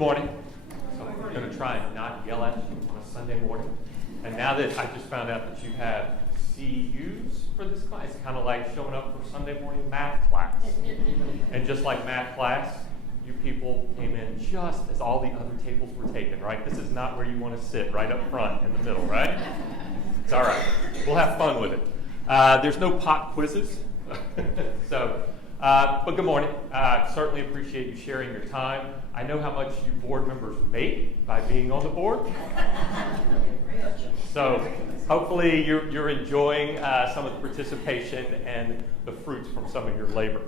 morning. So I'm going to try and not yell at you on a Sunday morning. And now that I just found out that you have CUs for this class, it's kind of like showing up for Sunday morning math class. And just like math class, you people came in just as all the other tables were taken, right? This is not where you want to sit, right up front in the middle, right? It's all right. We'll have fun with it. There's no pop quizzes. But good morning. Certainly appreciate you sharing your time. I know how much you board members make by being on the board. So hopefully you're enjoying some of the participation and the fruits from some of your labor.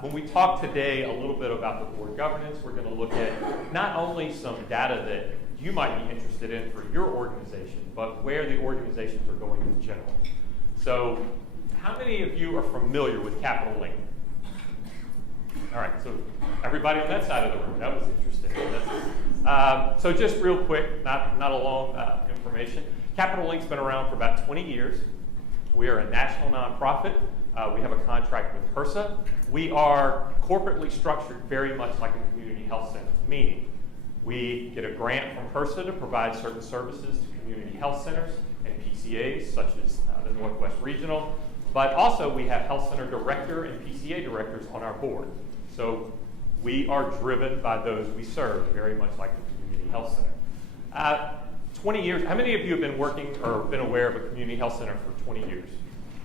When we talk today a little bit about the board governance, we're going to look at not only some data that you might be interested in for your organization, but where the organizations are going in general. So how many of you are familiar with Capital Link? All right, so everybody on that side of the room, that was interesting. So just real quick, not a long information. Capital Link's been around for about 20 years. We are a national nonprofit. We have a contract with HRSA. We are corporately structured very much like a community health center, meaning we get a grant from HRSA to provide certain services to community health centers and PCAs, such as the Northwest Regional. But also we have health center director and PCA directors on our board. So we are driven by those we serve, very much like the community health center. 20 years, how many of you have been working or been aware of a community health center for 20 years?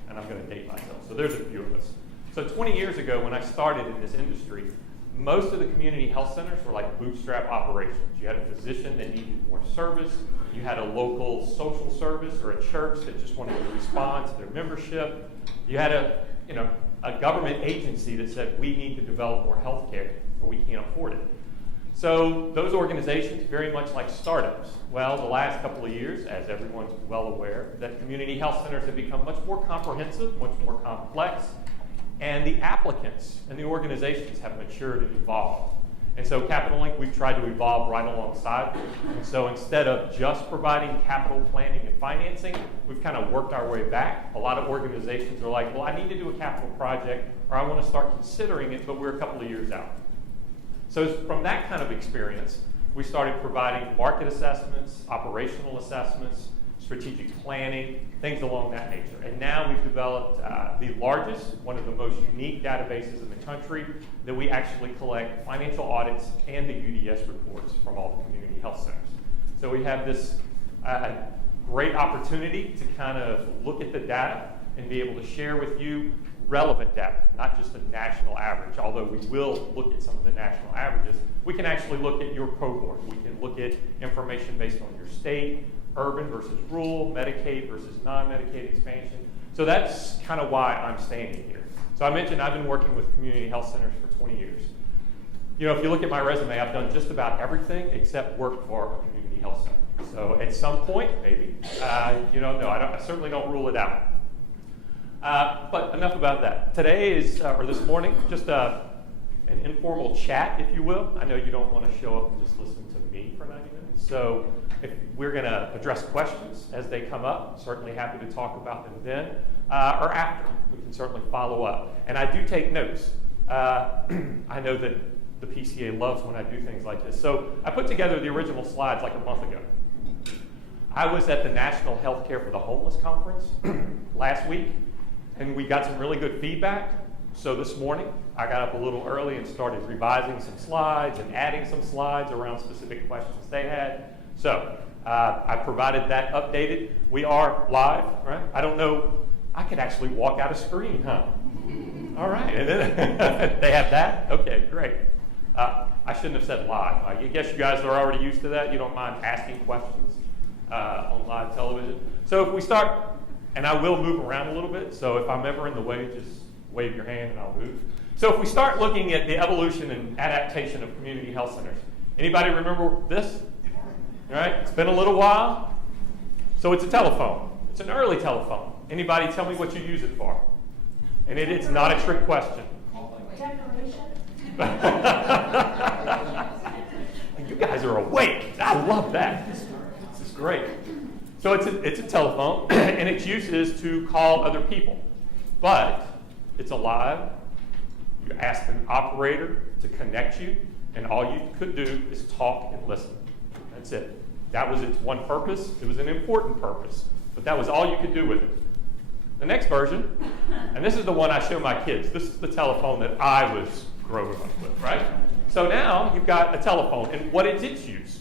And I'm going to date myself, so there's a few of us. So 20 years ago when I started in this industry, most of the community health centers were like bootstrap operations. You had a physician that needed more service. You had a local social service or a church that just wanted to respond to their membership. You had a government agency that said, we need to develop more health care or we can't afford it. So those organizations, very much like startups. Well, the last couple of years, as everyone's well aware, that community health centers have become much more comprehensive, much more complex, and the applicants and the organizations have matured and evolved. And so Capital Link, we've tried to evolve right alongside. And so instead of just providing capital planning and financing, we've kind of worked our way back. A lot of organizations are like, well, I need to do a capital project, or I want to start considering it, but we're a couple of years out. So from that kind of experience, we started providing market assessments, operational assessments, strategic planning, things along that nature. And now we've developed the largest, one of the most unique databases in the country that we actually collect financial audits and the UDS reports from all the community health centers. So we have this great opportunity to kind of look at the data and be able to share with you relevant data, not just a national average, although we will look at some of the national averages. We can actually look at your cohort. We can look at information based on your state, urban versus rural, Medicaid versus non-Medicaid expansion. So that's kind of why I'm standing here. So I mentioned I've been working with community health centers for 20 years. You know, if you look at my resume, I've done just about everything except work for a community health center. So at some point, maybe, no, I certainly don't rule it out. But enough about that. Today is, or this morning, just an informal chat, if you will. I know you don't want to show up and just listen to me for 90 minutes. So if we're going to address questions as they come up, certainly happy to talk about them then or after. We can certainly follow up. And I do take notes. I know that the PCA loves when I do things like this. So I put together the original slides like a month ago. I was at the National Healthcare for the Homeless Conference last week, and we got some really good feedback. So this morning, I got up a little early and started revising some slides and adding some slides around specific questions they had. So I provided that updated. We are live, right? I don't know, I could actually walk out a screen, huh? All right, and then they have that? Okay, great. I shouldn't have said live. I guess you guys are already used to that. You don't mind asking questions on live television. So if we start, and I will move around a little bit, so if I'm ever in the way, just wave your hand and I'll move. So if we start looking at the evolution and adaptation of community health centers, anybody remember this? All right, it's been a little while. So it's a telephone. It's an early telephone. Anybody tell me what you use it for? And it's not a trick question. Decoration. You guys are awake. I love that. This is great. So it's a telephone, and its use is to call other people. But it's alive. You ask an operator to connect you, and all you could do is talk and listen. That's it. That was its one purpose. It was an important purpose, but that was all you could do with it. The next version, and this is the one I show my kids. This is the telephone that I was growing up with, right? So now you've got a telephone, and what is its use?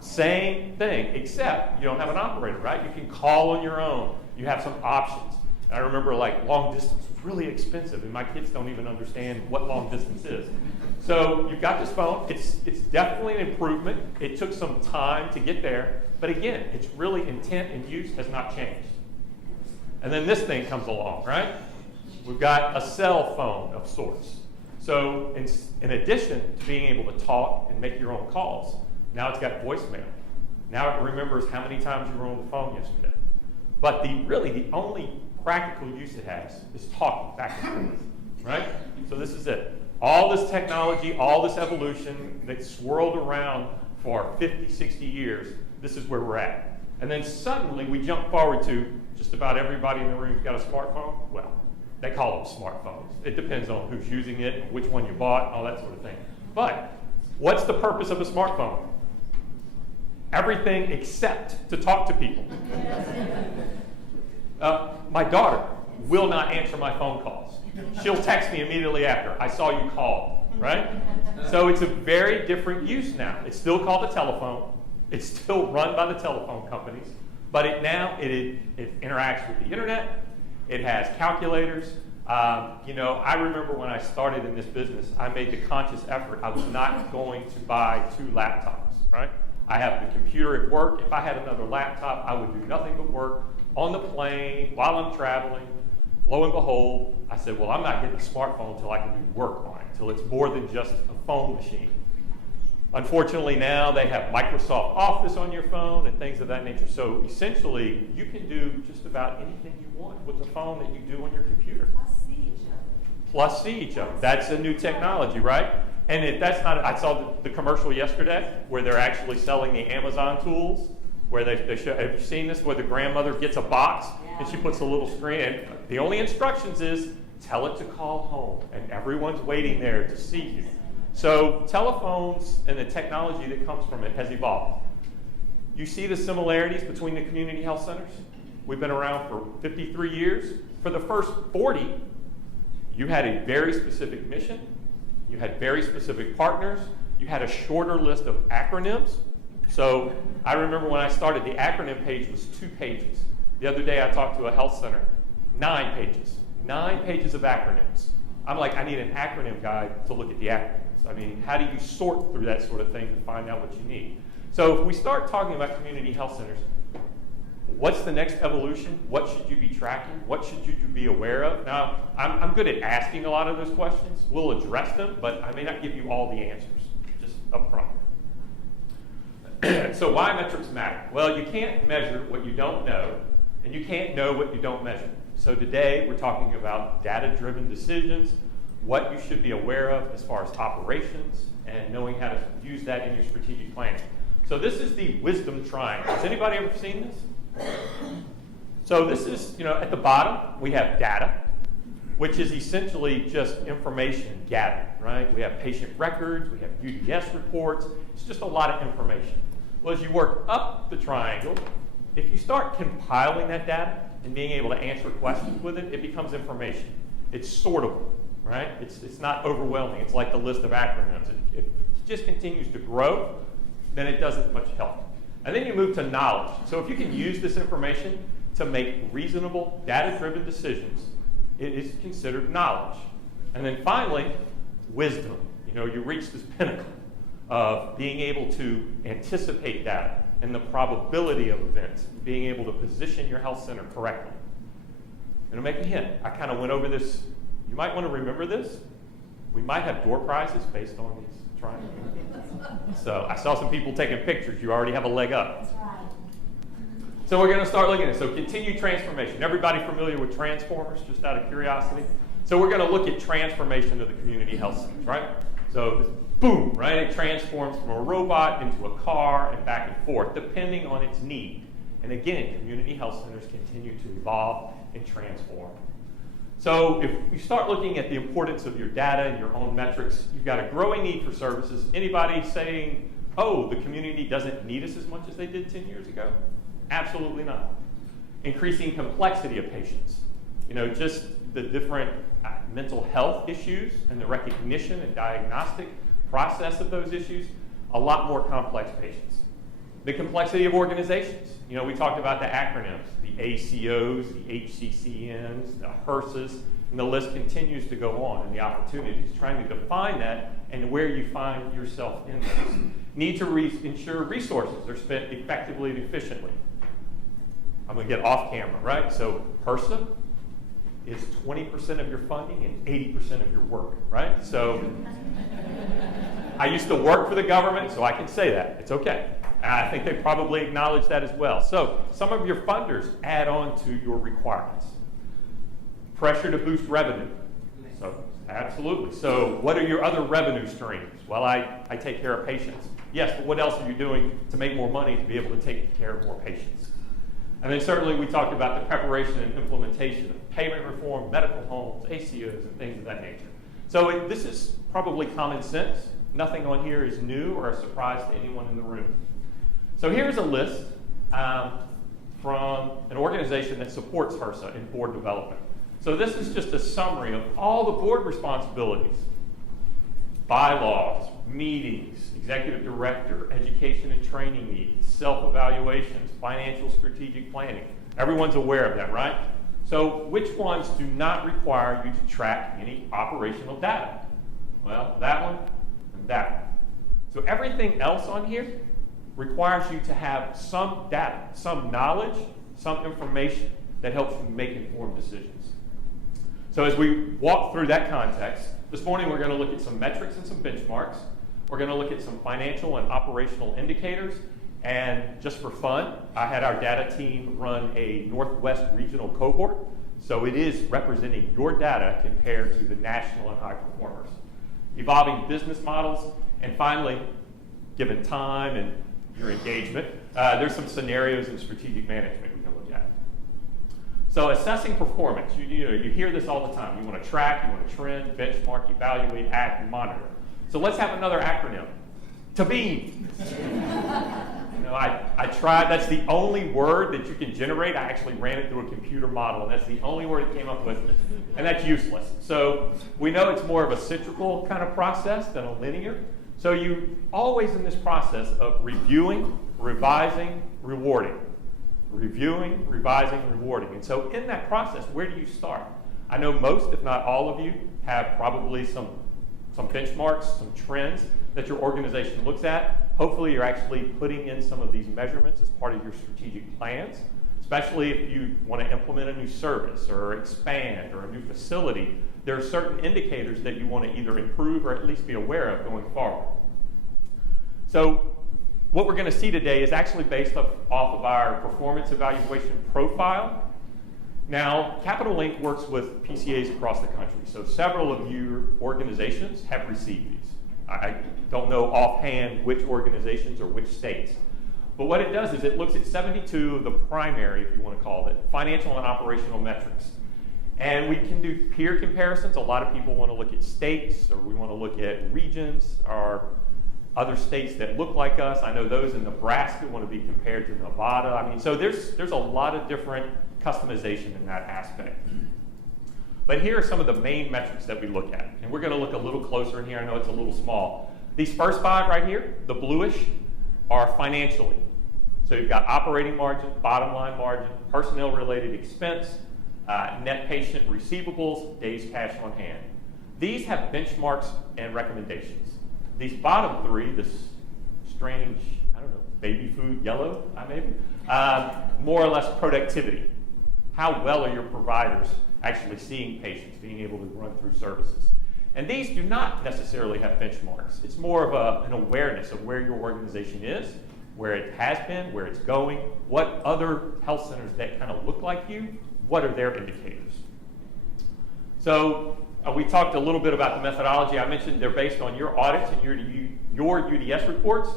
Same thing, except you don't have an operator, right? You can call on your own. You have some options. I remember like long distance was really expensive, and my kids don't even understand what long distance is. So you've got this phone. It's definitely an improvement. It took some time to get there, but again, its really intent and use has not changed. And then this thing comes along, right? We've got a cell phone of sorts. So in addition to being able to talk and make your own calls, now it's got voicemail. Now it remembers how many times you were on the phone yesterday. But the only practical use it has is talking back and forth, right? So this is it. All this technology, all this evolution that swirled around for 50, 60 years, this is where we're at. And then suddenly we jump forward to just about everybody in the room's got a smartphone. Well, they call them smartphones. It depends on who's using it, which one you bought, all that sort of thing. But what's the purpose of a smartphone? Everything except to talk to people. My daughter will not answer my phone calls. She'll text me immediately after. I saw you call, right? So it's a very different use now. It's still called a telephone. It's still run by the telephone companies. But it interacts with the internet. It has calculators. I remember when I started in this business, I made the conscious effort. I was not going to buy 2 laptops, right? I have the computer at work. If I had another laptop, I would do nothing but work on the plane while I'm traveling. Lo and behold, I said, well, I'm not getting a smartphone until I can do work on it, until it's more than just a phone machine. Unfortunately, now they have Microsoft Office on your phone and things of that nature. So essentially, you can do just about anything you want with the phone that you do on your computer. Plus see each other. That's a new technology, right? And if that's not, I saw the commercial yesterday where they're actually selling the Amazon tools, where they show, have you seen this, where the grandmother gets a box and she puts a little screen in. The only instructions is, tell it to call home, and everyone's waiting there to see you. So telephones and the technology that comes from it has evolved. You see the similarities between the community health centers? We've been around for 53 years. For the first 40, you had a very specific mission. You had very specific partners. You had a shorter list of acronyms. So I remember when I started, the acronym page was 2 pages. The other day I talked to a health center, 9 pages. 9 pages of acronyms. I'm like, I need an acronym guide to look at the acronyms. I mean, how do you sort through that sort of thing to find out what you need? So if we start talking about community health centers, what's the next evolution? What should you be tracking? What should you be aware of? Now, I'm good at asking a lot of those questions. We'll address them, but I may not give you all the answers, just up front. So why metrics matter? Well, you can't measure what you don't know, and you can't know what you don't measure. So today, we're talking about data-driven decisions, what you should be aware of as far as operations, and knowing how to use that in your strategic planning. So this is the wisdom triangle. Has anybody ever seen this? So this is, at the bottom, we have data, which is essentially just information gathered, right? We have patient records, we have UDS reports. It's just a lot of information. Well, as you work up the triangle, if you start compiling that data and being able to answer questions with it, it becomes information. It's sortable, right? It's not overwhelming. It's like the list of acronyms. If it just continues to grow, then it doesn't much help. And then you move to knowledge. So if you can use this information to make reasonable, data-driven decisions, it is considered knowledge. And then finally, wisdom. You reach this pinnacle of being able to anticipate data and the probability of events, being able to position your health center correctly. And to make a hint, I kind of went over this. You might want to remember this. We might have door prizes based on these triangles. So I saw some people taking pictures. You already have a leg up. That's right. So we're going to start looking at it. So continued transformation. Everybody familiar with transformers, just out of curiosity? So we're going to look at transformation of the community health centers, right? So boom, right? It transforms from a robot into a car and back and forth, depending on its need. And again, community health centers continue to evolve and transform. So if you start looking at the importance of your data and your own metrics, you've got a growing need for services. Anybody saying, oh, the community doesn't need us as much as they did 10 years ago? Absolutely not. Increasing complexity of patients. Just the different mental health issues and the recognition and diagnostic process of those issues, a lot more complex patients. The complexity of organizations. We talked about the acronyms, the ACOs, the HCCNs, the HRSAs, and the list continues to go on, and the opportunities, trying to define that and where you find yourself in those. Need to ensure resources are spent effectively and efficiently. I'm going to get off camera, right? So HRSA is 20% of your funding and 80% of your work, right? So I used to work for the government, so I can say that. It's okay. I think they probably acknowledge that as well. So some of your funders add on to your requirements. Pressure to boost revenue. So absolutely. So what are your other revenue streams? Well, I take care of patients. Yes, but what else are you doing to make more money to be able to take care of more patients? And then certainly we talked about the preparation and implementation of payment reform, medical homes, ACOs, and things of that nature. So this is probably common sense. Nothing on here is new or a surprise to anyone in the room. So here's a list from an organization that supports HRSA in board development. So this is just a summary of all the board responsibilities: bylaws, meetings, executive director, education and training needs, self-evaluations, financial strategic planning. Everyone's aware of that, right? So which ones do not require you to track any operational data? Well, that one and that one. So everything else on here requires you to have some data, some knowledge, some information that helps you make informed decisions. So as we walk through that context, this morning we're going to look at some metrics and some benchmarks. We're going to look at some financial and operational indicators. And just for fun, I had our data team run a Northwest regional cohort. So it is representing your data compared to the national and high performers. Evolving business models. And finally, given time and your engagement, there's some scenarios in strategic management we can look at. So assessing performance, you hear this all the time. You want to track, you want to trend, benchmark, evaluate, act, and monitor. So let's have another acronym. TBEAM. I tried, that's the only word that you can generate. I actually ran it through a computer model, and that's the only word it came up with, and that's useless. So we know it's more of a cyclical kind of process than a linear. So you always in this process of reviewing, revising, rewarding. Reviewing, revising, rewarding. And so in that process, where do you start? I know most, if not all of you, have probably some benchmarks, some trends that your organization looks at. Hopefully you're actually putting in some of these measurements as part of your strategic plans, especially if you want to implement a new service or expand or a new facility. There are certain indicators that you want to either improve or at least be aware of going forward. So what we're going to see today is actually based off of our performance evaluation profile. Now, Capital Link works with PCAs across the country, so several of your organizations have received these. I don't know offhand which organizations or which states, but what it does is it looks at 72 of the primary, if you want to call it, financial and operational metrics. And we can do peer comparisons. A lot of people want to look at states, or we want to look at regions, or other states that look like us. I know those in Nebraska want to be compared to Nevada. I mean, so there's a lot of different customization in that aspect. But here are some of the main metrics that we look at. And we're going to look a little closer in here. I know it's a little small. These first five right here, the bluish, are financially. So you've got operating margin, bottom line margin, personnel-related expense, net patient receivables, days cash on hand. These have benchmarks and recommendations. These bottom three, this strange, I don't know, baby food yellow, maybe, more or less productivity. How well are your providers actually seeing patients, being able to run through services? And these do not necessarily have benchmarks. It's more of an awareness of where your organization is, where it has been, where it's going, what other health centers that kind of look like you, what are their indicators. So we talked a little bit about the methodology. I mentioned they're based on your audits and your UDS reports.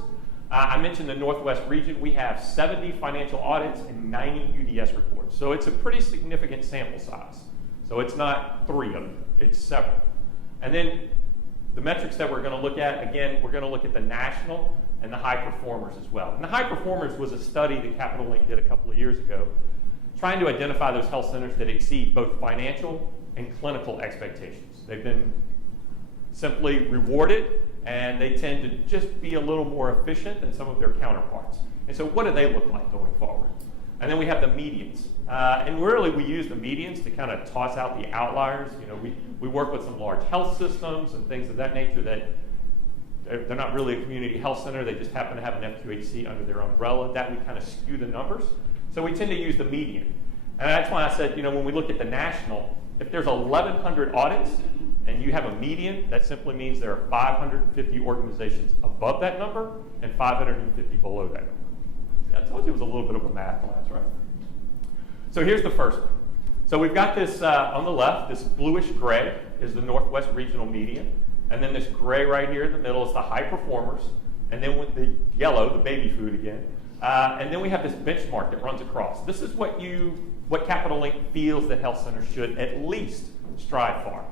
I mentioned the Northwest region. We have 70 financial audits and 90 UDS reports. So it's a pretty significant sample size. So it's not 3 of them, it's several. And then the metrics that we're going to look at, again, we're going to look at the national and the high performers as well. And the high performers was a study that Capital Link did a couple of years ago, trying to identify those health centers that exceed both financial and clinical expectations. They've been simply rewarded, and they tend to just be a little more efficient than some of their counterparts. And so what do they look like going forward? And then we have the medians. And really, we use the medians to kind of toss out the outliers. You know, we work with some large health systems and things of that nature that they're not really a community health center. They just happen to have an FQHC under their umbrella. That would kind of skew the numbers. So we tend to use the median. And that's why I said, you know, when we look at the national, if there's 1,100 audits and you have a median, that simply means there are 550 organizations above that number and 550 below that number. I told you it was a little bit of a math class, right? So here's the first one. So we've got this on the left, this bluish gray is the Northwest Regional median. And then this gray right here in the middle is the high performers. And then with the yellow, the baby food again. And then we have this benchmark that runs across. This is what Capital Link feels that health centers should at least strive for.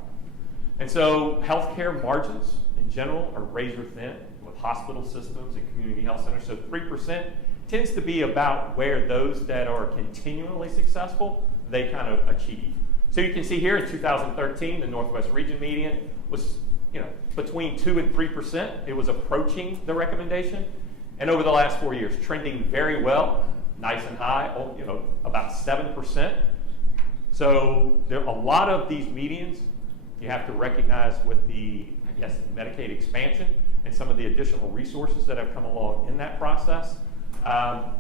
And so healthcare margins in general are razor thin with hospital systems and community health centers. So 3% tends to be about where those that are continually successful, they kind of achieve. So you can see here in 2013, the Northwest Region median was, you know, between 2 and 3%. It was approaching the recommendation. And over the last 4 years, trending very well, nice and high, you know, about 7%. So there are a lot of these medians you have to recognize with the, I guess, Medicaid expansion and some of the additional resources that have come along in that process.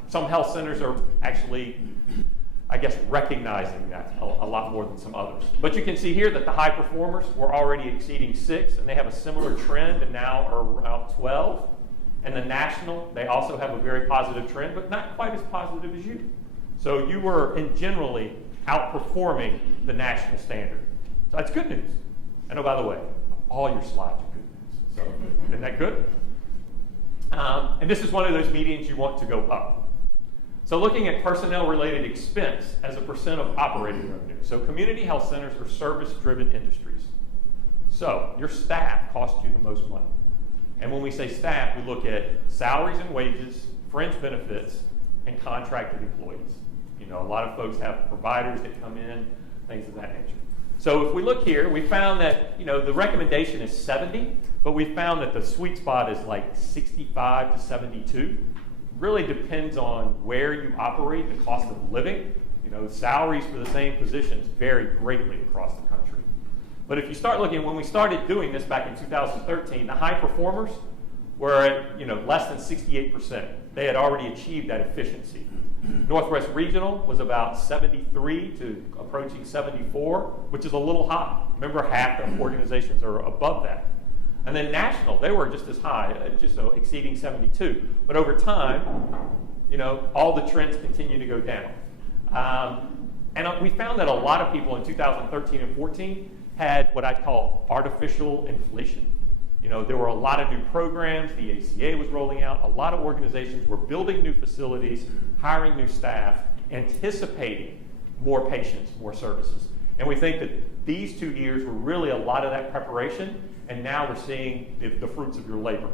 Some health centers are actually, I guess, recognizing that a lot more than some others. But you can see here that the high performers were already exceeding 6, and they have a similar trend and now are around 12. And the national, they also have a very positive trend, but not quite as positive as you. So you were generally outperforming the national standard. So that's good news. And oh, by the way, all your slides are good news. So isn't that good? And this is one of those medians you want to go up. So looking at personnel-related expense as a percent of operating revenue. So community health centers are service-driven industries. So your staff costs you the most money. And when we say staff, we look at salaries and wages, fringe benefits, and contracted employees. You know, a lot of folks have providers that come in, things of that nature. So if we look here, we found that, you know, the recommendation is 70, but we found that the sweet spot is like 65 to 72. Really depends on where you operate, the cost of living. You know, salaries for the same positions vary greatly across the country. But if you start looking, when we started doing this back in 2013, the high performers were at, you know, less than 68%. They had already achieved that efficiency. Northwest Regional was about 73 to approaching 74, which is a little high. Remember, half the organizations are above that. And then national, they were just as high, just so exceeding 72. But over time, you know, all the trends continue to go down. And we found that a lot of people in 2013 and 14 had what I'd call artificial inflation. You know, there were a lot of new programs, the ACA was rolling out, a lot of organizations were building new facilities, hiring new staff, anticipating more patients, more services. And we think that these 2 years were really a lot of that preparation, and now we're seeing the fruits of your labor.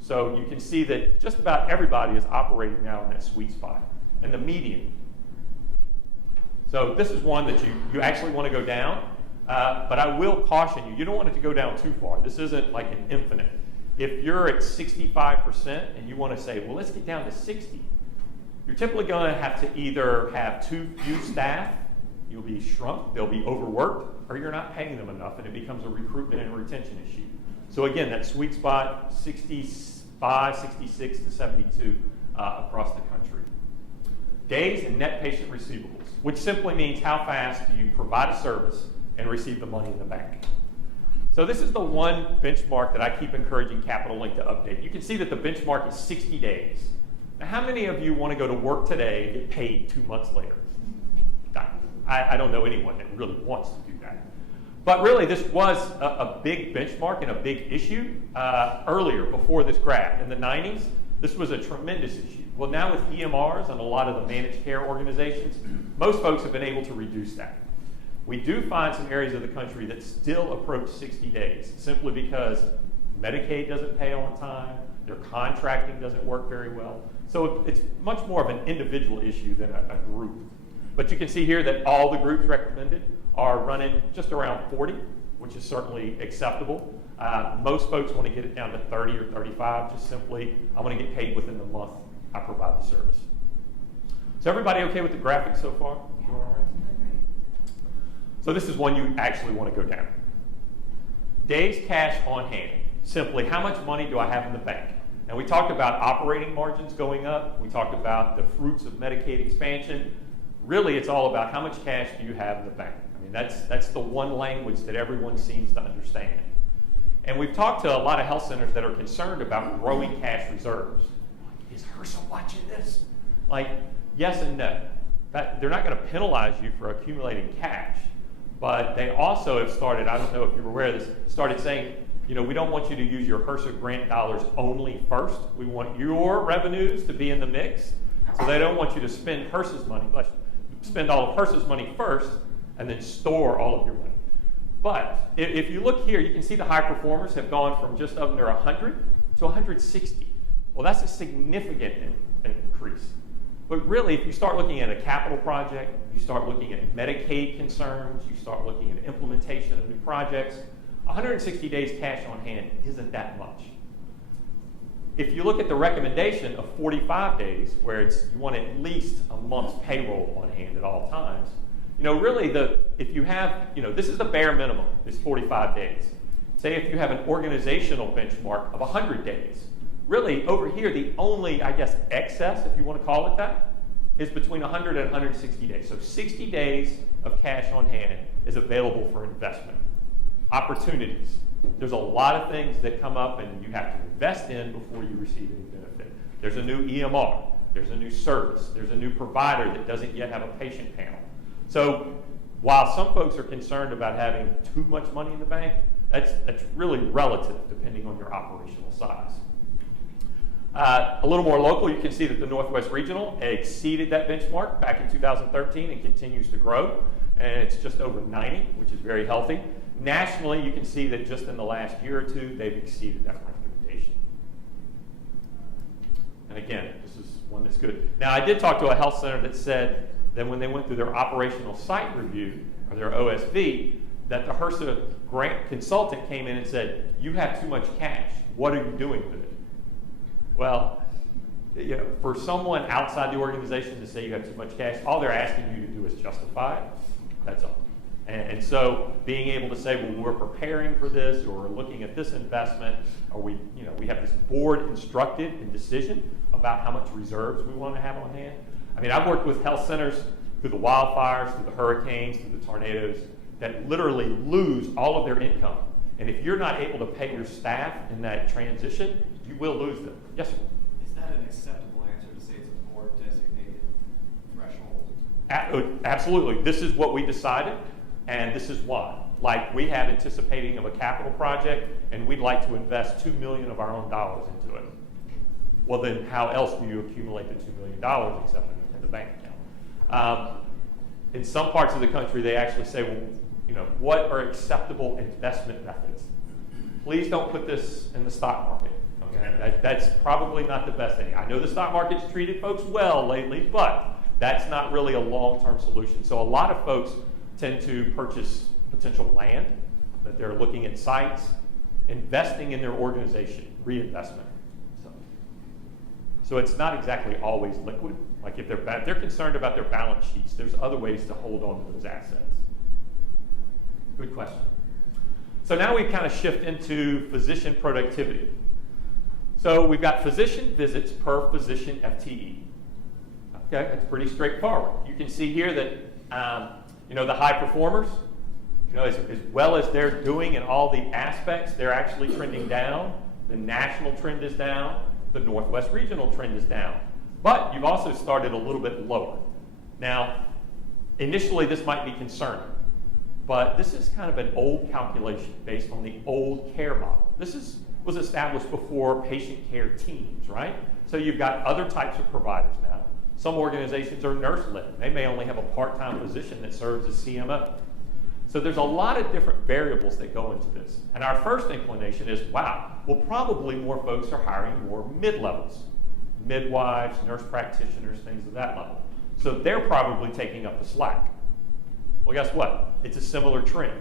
So you can see that just about everybody is operating now in that sweet spot. And the median. So this is one that you actually want to go down. But I will caution you, you don't want it to go down too far. This isn't like an infinite. If you're at 65% and you want to say, well, let's get down to 60, you're typically going to have to either have too few staff, you'll be shrunk, they'll be overworked, or you're not paying them enough, and it becomes a recruitment and retention issue. So again, that sweet spot, 65, 66 to 72 across the country. Days and net patient receivables, which simply means how fast do you provide a service and receive the money in the bank. So this is the one benchmark that I keep encouraging Capital Link to update. You can see that the benchmark is 60 days. Now, how many of you want to go to work today and get paid 2 months later? I don't know anyone that really wants to do that. But really, this was a big benchmark and a big issue earlier, before this graph. In the 90s, this was a tremendous issue. Well, now with EMRs and a lot of the managed care organizations, most folks have been able to reduce that. We do find some areas of the country that still approach 60 days, simply because Medicaid doesn't pay on time, their contracting doesn't work very well. So it's much more of an individual issue than a group. But you can see here that all the groups recommended are running just around 40, which is certainly acceptable. Most folks want to get it down to 30 or 35, just simply, I want to get paid within the month I provide the service. So everybody okay with the graphic so far? You all right? So this is one you actually want to go down. Days cash on hand. Simply, how much money do I have in the bank? And we talked about operating margins going up. We talked about the fruits of Medicaid expansion. Really, it's all about how much cash do you have in the bank. I mean, that's the one language that everyone seems to understand. And we've talked to a lot of health centers that are concerned about growing cash reserves. Is HRSA watching this? Like, yes and no. They're not going to penalize you for accumulating cash, but they also have started, I don't know if you're aware of this, started saying, you know, we don't want you to use your HRSA grant dollars only first. We want your revenues to be in the mix. So they don't want you to spend HRSA's money, spend all of HRSA's money first and then store all of your money. But if you look here, you can see the high performers have gone from just under 100 to 160. Well, that's a significant increase. But really, if you start looking at a capital project, you start looking at Medicaid concerns, you start looking at implementation of new projects, 160 days cash on hand isn't that much. If you look at the recommendation of 45 days, where you want at least a month's payroll on hand at all times, you know, really if you have, you know, this is the bare minimum, is 45 days. Say if you have an organizational benchmark of 100 days, really over here the only, I guess, excess, if you want to call it that, is between 100 and 160 days. So 60 days of cash on hand is available for investment. Opportunities. There's a lot of things that come up and you have to invest in before you receive any benefit. There's a new EMR. There's a new service. There's a new provider that doesn't yet have a patient panel. So while some folks are concerned about having too much money in the bank, that's really relative depending on your operational size. A little more local, you can see that the Northwest Regional exceeded that benchmark back in 2013 and continues to grow. And it's just over 90, which is very healthy. Nationally, you can see that just in the last year or two, they've exceeded that recommendation. And again, this is one that's good. Now, I did talk to a health center that said that when they went through their operational site review, or their OSV, that the HRSA grant consultant came in and said, you have too much cash. What are you doing with it? Well, you know, for someone outside the organization to say you have too much cash, all they're asking you to do is justify it. That's all. And so being able to say, well, we're preparing for this, or we're looking at this investment, or we have this board instructed in decision about how much reserves we want to have on hand. I mean, I've worked with health centers through the wildfires, through the hurricanes, through the tornadoes, that literally lose all of their income. And if you're not able to pay your staff in that transition, you will lose them. Yes, sir? Is that an acceptable answer to say it's a board designated threshold? Absolutely. This is what we decided, and this is why. Like, we have anticipating of a capital project, and we'd like to invest $2 million of our own dollars into it. Well, then how else do you accumulate the $2 million except in the bank account? In some parts of the country, they actually say, well, you know, what are acceptable investment methods? Please don't put this in the stock market. Okay? That's probably not the best thing. I know the stock market's treated folks well lately, but that's not really a long-term solution. So a lot of folks tend to purchase potential land, that they're looking at sites, investing in their organization, reinvestment. So it's not exactly always liquid. Like if they're concerned about their balance sheets, there's other ways to hold on to those assets. Good question. So now we kind of shift into physician productivity. So we've got physician visits per physician FTE. Okay, that's pretty straightforward. You can see here that the high performers, as well as they're doing in all the aspects, they're actually trending down. The national trend is down. The Northwest Regional trend is down. But you've also started a little bit lower. Now, initially this might be concerning, but this is kind of an old calculation based on the old care model. This was established before patient care teams, right? So you've got other types of providers now. Some organizations are nurse-led. They may only have a part-time physician that serves as CMO. So there's a lot of different variables that go into this. And our first inclination is, wow, well, probably more folks are hiring more mid-levels, midwives, nurse practitioners, things of that level. So they're probably taking up the slack. Well, guess what? It's a similar trend.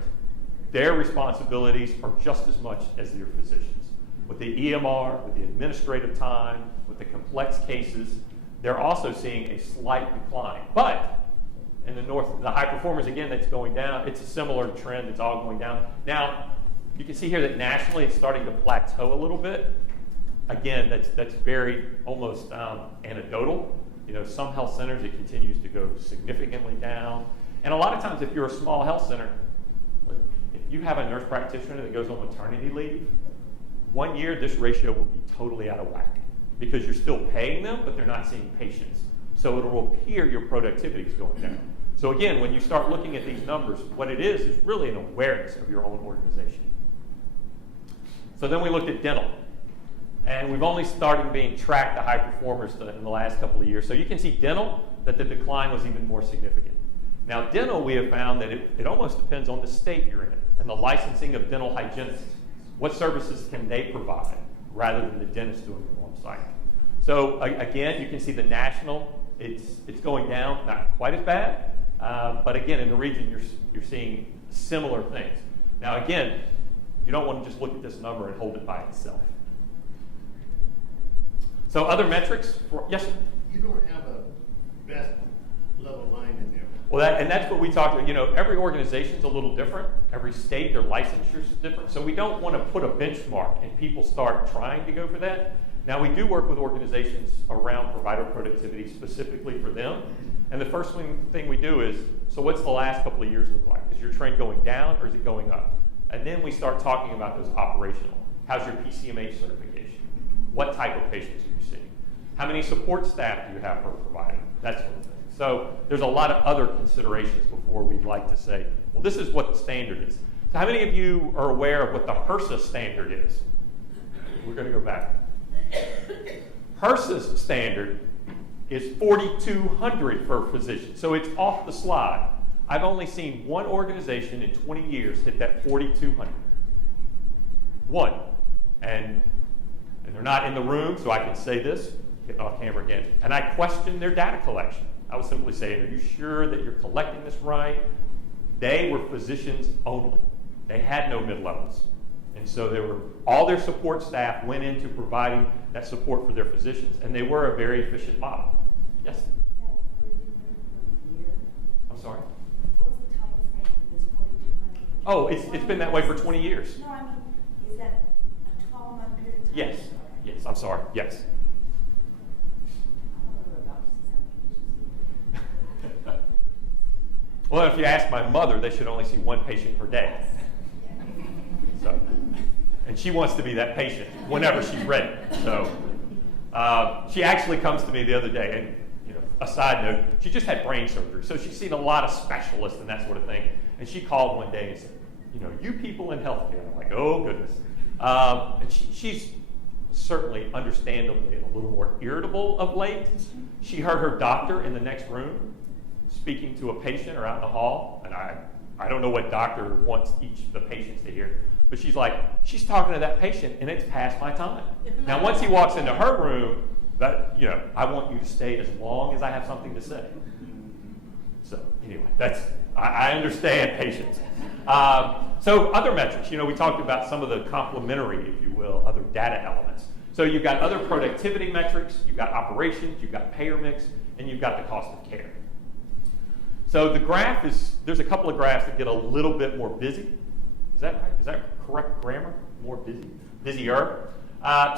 Their responsibilities are just as much as their physicians. With the EMR, with the administrative time, with the complex cases, they're also seeing a slight decline. But in the north, the high performers, again, that's going down. It's a similar trend. It's all going down. Now, you can see here that nationally it's starting to plateau a little bit. Again, that's very almost anecdotal. You know, some health centers, it continues to go significantly down. And a lot of times, if you're a small health center, if you have a nurse practitioner that goes on maternity leave, 1 year, this ratio will be totally out of whack because you're still paying them, but they're not seeing patients. So it will appear your productivity is going down. So again, when you start looking at these numbers, what it is really an awareness of your own organization. So then we looked at dental. And we've only started being tracked the high performers in the last couple of years. So you can see dental, that the decline was even more significant. Now dental, we have found that it almost depends on the state you're in and the licensing of dental hygienists. What services can they provide rather than the dentist doing them on site? So again, you can see the national, it's going down, not quite as bad, but again, in the region, you're seeing similar things. Now again, you don't want to just look at this number and hold it by itself. So other metrics, yes? Sir? You don't have a best level line in there. Well, that's what we talked about. You know, every organization's a little different. Every state, their licensure is different. So we don't want to put a benchmark and people start trying to go for that. Now, we do work with organizations around provider productivity specifically for them. And the first thing we do is, so what's the last couple of years look like? Is your trend going down or is it going up? And then we start talking about those operational. How's your PCMH certification? What type of patients are you seeing? How many support staff do you have per provider? That sort of thing. So there's a lot of other considerations before we'd like to say, well, this is what the standard is. So how many of you are aware of what the HRSA standard is? We're going to go back. HRSA's standard is 4,200 for physicians. So it's off the slide. I've only seen one organization in 20 years hit that 4,200. One. And they're not in the room, so I can say this, getting off camera again. And I question their data collection. I was simply saying, are you sure that you're collecting this right? They were physicians only. They had no mid-levels. And so all their support staff went into providing that support for their physicians, and they were a very efficient model. Yes? I'm sorry? What was the time frame for this 4,200? Oh, it's been that way for 20 years. No, I mean, is that a 12-month period of time? Yes. Yes, I'm sorry. Yes. Well, if you ask my mother, they should only see one patient per day. So, and she wants to be that patient whenever she's ready. So, she actually comes to me the other day, and you know, a side note, she just had brain surgery, so she's seen a lot of specialists and that sort of thing. And she called one day and said, "You know, you people in healthcare." I'm like, "Oh goodness." And she's certainly, understandably, a little more irritable of late. She heard her doctor in the next room speaking to a patient or out in the hall, and I don't know what doctor wants each of the patients to hear, but she's like, she's talking to that patient, and it's past my time. Now, once he walks into her room, that, you know, I want you to stay as long as I have something to say. So anyway, I understand patience. So other metrics, you know, we talked about some of the complementary, if you will, other data elements. So you've got other productivity metrics, you've got operations, you've got payer mix, and you've got the cost of care. So the graph there's a couple of graphs that get a little bit more busy. Is that right? Is that correct grammar? More busy? Busier?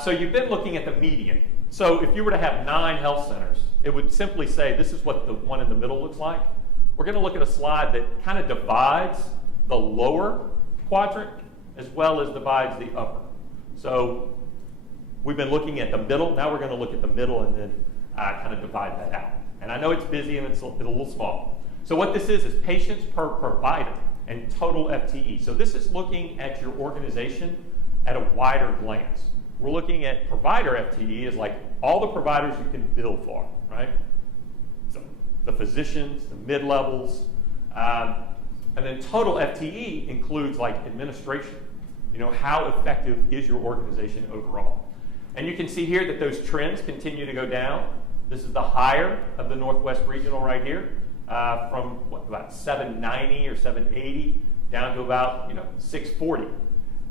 So you've been looking at the median. So if you were to have 9 health centers, it would simply say this is what the one in the middle looks like. We're going to look at a slide that kind of divides the lower quadrant as well as divides the upper. So we've been looking at the middle. Now we're going to look at the middle and then kind of divide that out. And I know it's busy and it's a little small. So what this is patients per provider and total FTE. So this is looking at your organization at a wider glance. We're looking at provider FTE as like all the providers you can bill for, right? So the physicians, the mid-levels, And then total FTE includes like administration. You know, how effective is your organization overall? And you can see here that those trends continue to go down. This is the higher of the Northwest Regional right here, from about 790 or 780 down to about 640. You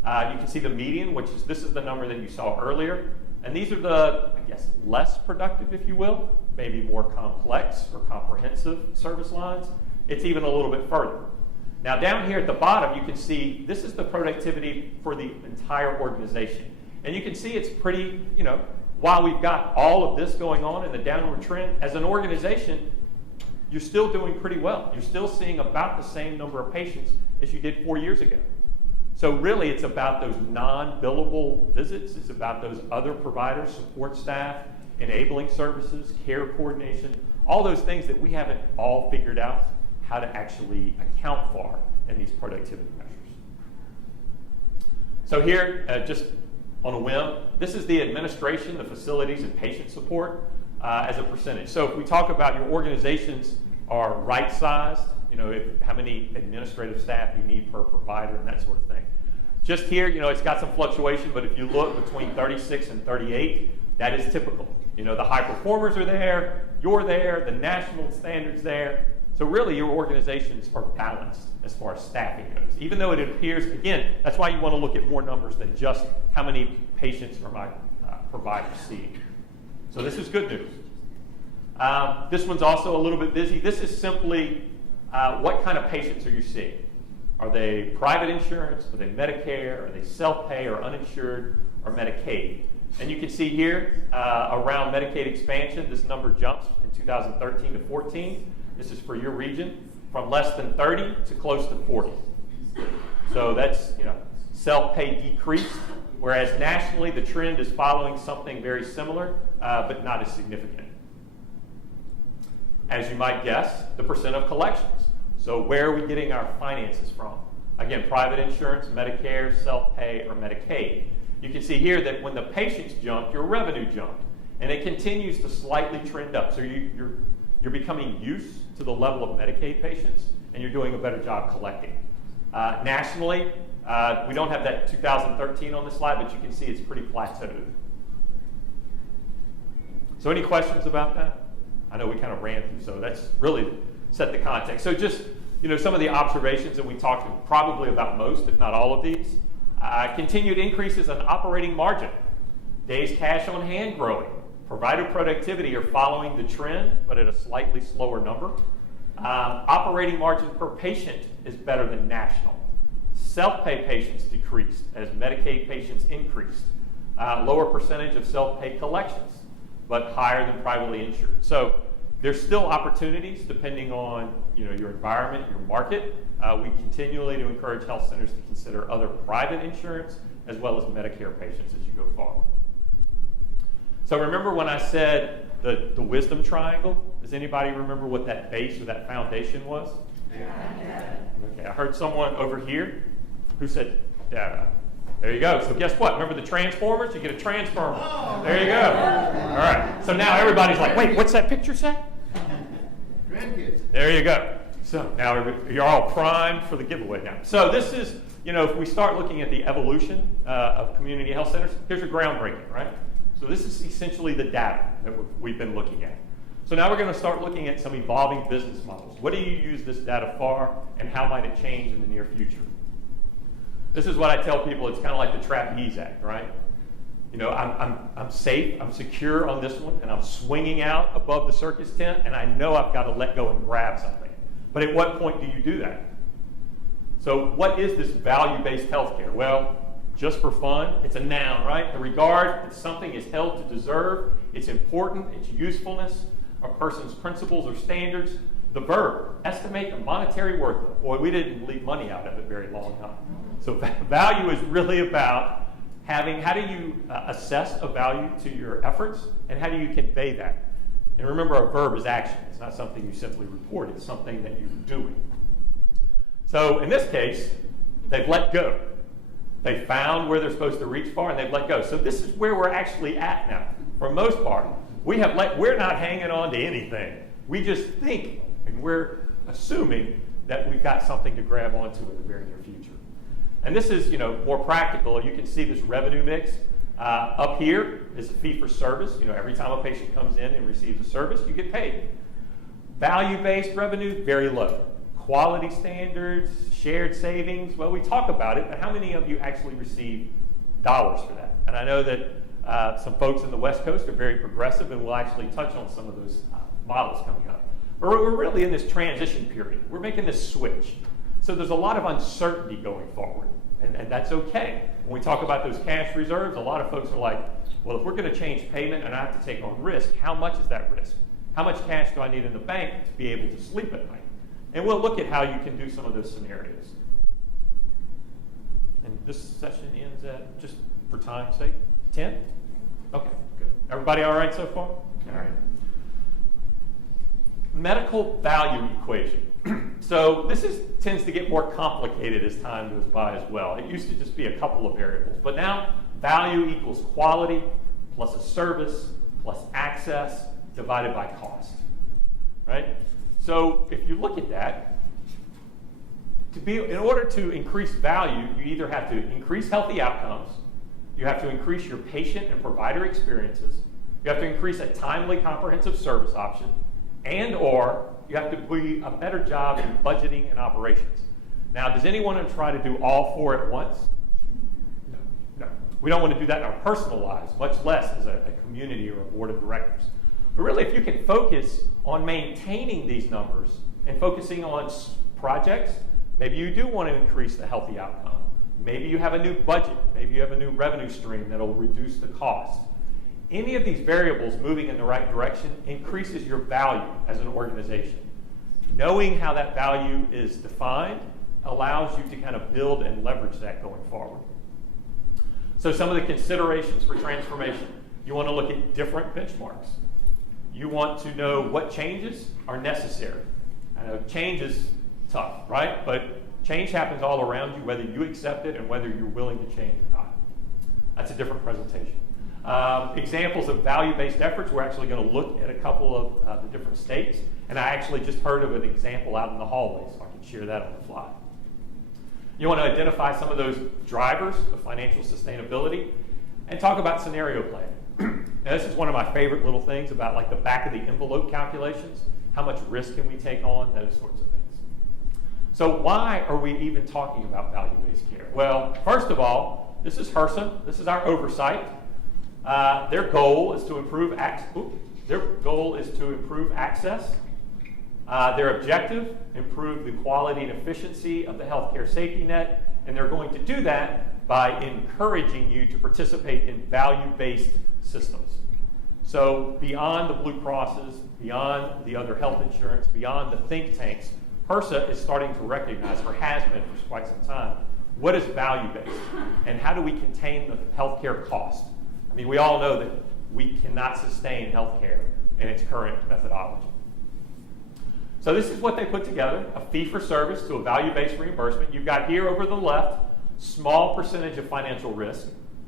can see the median, which is this is the number that you saw earlier. And these are the, I guess, less productive, if you will, maybe more complex or comprehensive service lines. It's even a little bit further. Now down here at the bottom, you can see this is the productivity for the entire organization. And you can see it's pretty, while we've got all of this going on in the downward trend, as an organization, you're still doing pretty well. You're still seeing about the same number of patients as you did 4 years ago. So really, it's about those non-billable visits. It's about those other providers, support staff, enabling services, care coordination, all those things that we haven't all figured out how to actually account for in these productivity measures. So here, just on a whim, this is the administration, the facilities, and patient support as a percentage. So if we talk about your organizations are right-sized, how many administrative staff you need per provider and that sort of thing. Just here, it's got some fluctuation, but if you look between 36 and 38, that is typical. The high performers are there, you're there, the national standard's there. So really, your organizations are balanced as far as staffing goes. Even though it appears, again, that's why you want to look at more numbers than just how many patients are my providers seeing. So this is good news. This one's also a little bit busy. This is simply what kind of patients are you seeing? Are they private insurance? Are they Medicare? Are they self-pay or uninsured or Medicaid? And you can see here around Medicaid expansion, this number jumps in 2013 to 14. This is for your region, from less than 30 to close to 40. So that's, self-pay decreased, whereas nationally the trend is following something very similar, but not as significant. As you might guess, the percent of collections. So where are we getting our finances from? Again, private insurance, Medicare, self-pay, or Medicaid. You can see here that when the patients jump, your revenue jumped. And it continues to slightly trend up. So you're becoming used to the level of Medicaid patients, and you're doing a better job collecting. Nationally, we don't have that 2013 on the slide, but you can see it's pretty plateaued. So any questions about that? I know we kind of ran through, so that's really set the context. So just, some of the observations that we talked probably about most, if not all of these. Continued increases in operating margin. Days cash on hand growing. Provider productivity are following the trend, but at a slightly slower number. Operating margin per patient is better than national. Self-pay patients decreased as Medicaid patients increased. Lower percentage of self-pay collections, but higher than privately insured. So there's still opportunities depending on your environment, your market. We continually to encourage health centers to consider other private insurance as well as Medicare patients as you go forward. So remember when I said the wisdom triangle? Does anybody remember what that base or that foundation was? Yeah. Okay, I heard someone over here who said data. There you go. So guess what? Remember the transformers? You get a transformer. Oh, there you go. All right. So now everybody's like, wait, what's that picture say? Grandkids. There you go. So now you're all primed for the giveaway now. So this is, if we start looking at the evolution of community health centers, here's a groundbreaking, right? So this is essentially the data that we've been looking at. So now we're going to start looking at some evolving business models. What do you use this data for, and how might it change in the near future? This is what I tell people. It's kind of like the trapeze act, right? I'm safe, I'm secure on this one, and I'm swinging out above the circus tent, and I know I've got to let go and grab something. But at what point do you do that? So what is this value-based healthcare? Well, just for fun, it's a noun, right? The regard that something is held to deserve, its important, its usefulness, a person's principles or standards. The verb, estimate the monetary worth of it. Boy, we didn't leave money out of it very long, huh? So value is really about how do you assess a value to your efforts, and how do you convey that? And remember, a verb is action. It's not something you simply report. It's something that you're doing. So in this case, they've let go. They found where they're supposed to reach for, and they've let go. So this is where we're actually at now. For the most part, we're not hanging on to anything. We just think, and we're assuming that we've got something to grab onto in the very near future. And this is, more practical. You can see this revenue mix. Up here is a fee for service. Every time a patient comes in and receives a service, you get paid. Value-based revenue, very low. Quality standards, shared savings, well, we talk about it, but how many of you actually receive dollars for that? And I know that some folks in the West Coast are very progressive, and we'll actually touch on some of those models coming up. But we're really in this transition period. We're making this switch. So there's a lot of uncertainty going forward, and that's okay. When we talk about those cash reserves, a lot of folks are like, well, if we're going to change payment and I have to take on risk, how much is that risk? How much cash do I need in the bank to be able to sleep at night? And we'll look at how you can do some of those scenarios. And this session ends at, just for time's sake, 10? Okay, good. Everybody all right so far? All right. Medical value equation. So this tends to get more complicated as time goes by as well. It used to just be a couple of variables, but now value equals quality plus a service plus access divided by cost, right? So if you look at that, in order to increase value, you either have to increase healthy outcomes, you have to increase your patient and provider experiences, you have to increase a timely, comprehensive service option, and or you have to do a better job in budgeting and operations. Now, does anyone want to try to do all four at once? No. We don't want to do that in our personal lives, much less as a community or a board of directors. But really, if you can focus on maintaining these numbers and focusing on projects, maybe you do want to increase the healthy outcome. Maybe you have a new budget. Maybe you have a new revenue stream that will reduce the cost. Any of these variables moving in the right direction increases your value as an organization. Knowing how that value is defined allows you to kind of build and leverage that going forward. So some of the considerations for transformation. You want to look at different benchmarks. You want to know what changes are necessary. I know change is tough, right? But change happens all around you, whether you accept it and whether you're willing to change or not. That's a different presentation. Examples of value-based efforts, we're actually going to look at a couple of the different states, and I actually just heard of an example out in the hallway, so I can share that on the fly. You want to identify some of those drivers of financial sustainability and talk about scenario planning. Now, this is one of my favorite little things about like the back of the envelope calculations. How much risk can we take on? Those sorts of things. So why are we even talking about value-based care? Well, first of all, this is HRSA. This is our oversight. Their goal is to improve access. Their objective, improve the quality and efficiency of the healthcare safety net, and they're going to do that by encouraging you to participate in value-based systems. So beyond the Blue Crosses, beyond the other health insurance, beyond the think tanks, HRSA is starting to recognize, or has been for quite some time, what is value-based and how do we contain the healthcare cost? I mean, we all know that we cannot sustain healthcare in its current methodology. So this is what they put together, a fee for service to a value-based reimbursement. You've got here over the left, small percentage of financial risk,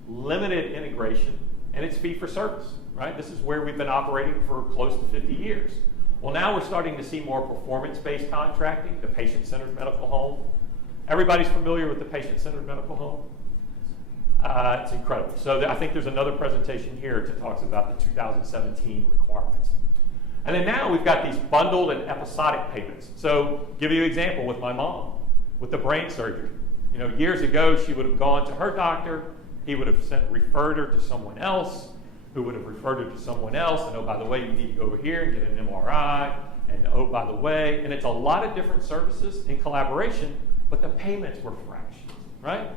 limited integration, and it's fee for service, right? This is where we've been operating for close to 50 years. Well, now we're starting to see more performance-based contracting, the patient-centered medical home. Everybody's familiar with the patient-centered medical home? It's incredible. So I think there's another presentation here that talks about the 2017 requirements. And then now we've got these bundled and episodic payments. So give you an example with my mom, with the brain surgery. Years ago, she would have gone to her doctor. He would have referred her to someone else, who would have referred her to someone else. And oh, by the way, you need to go over here and get an MRI. And oh, by the way, and it's a lot of different services in collaboration, but the payments were fractions, right?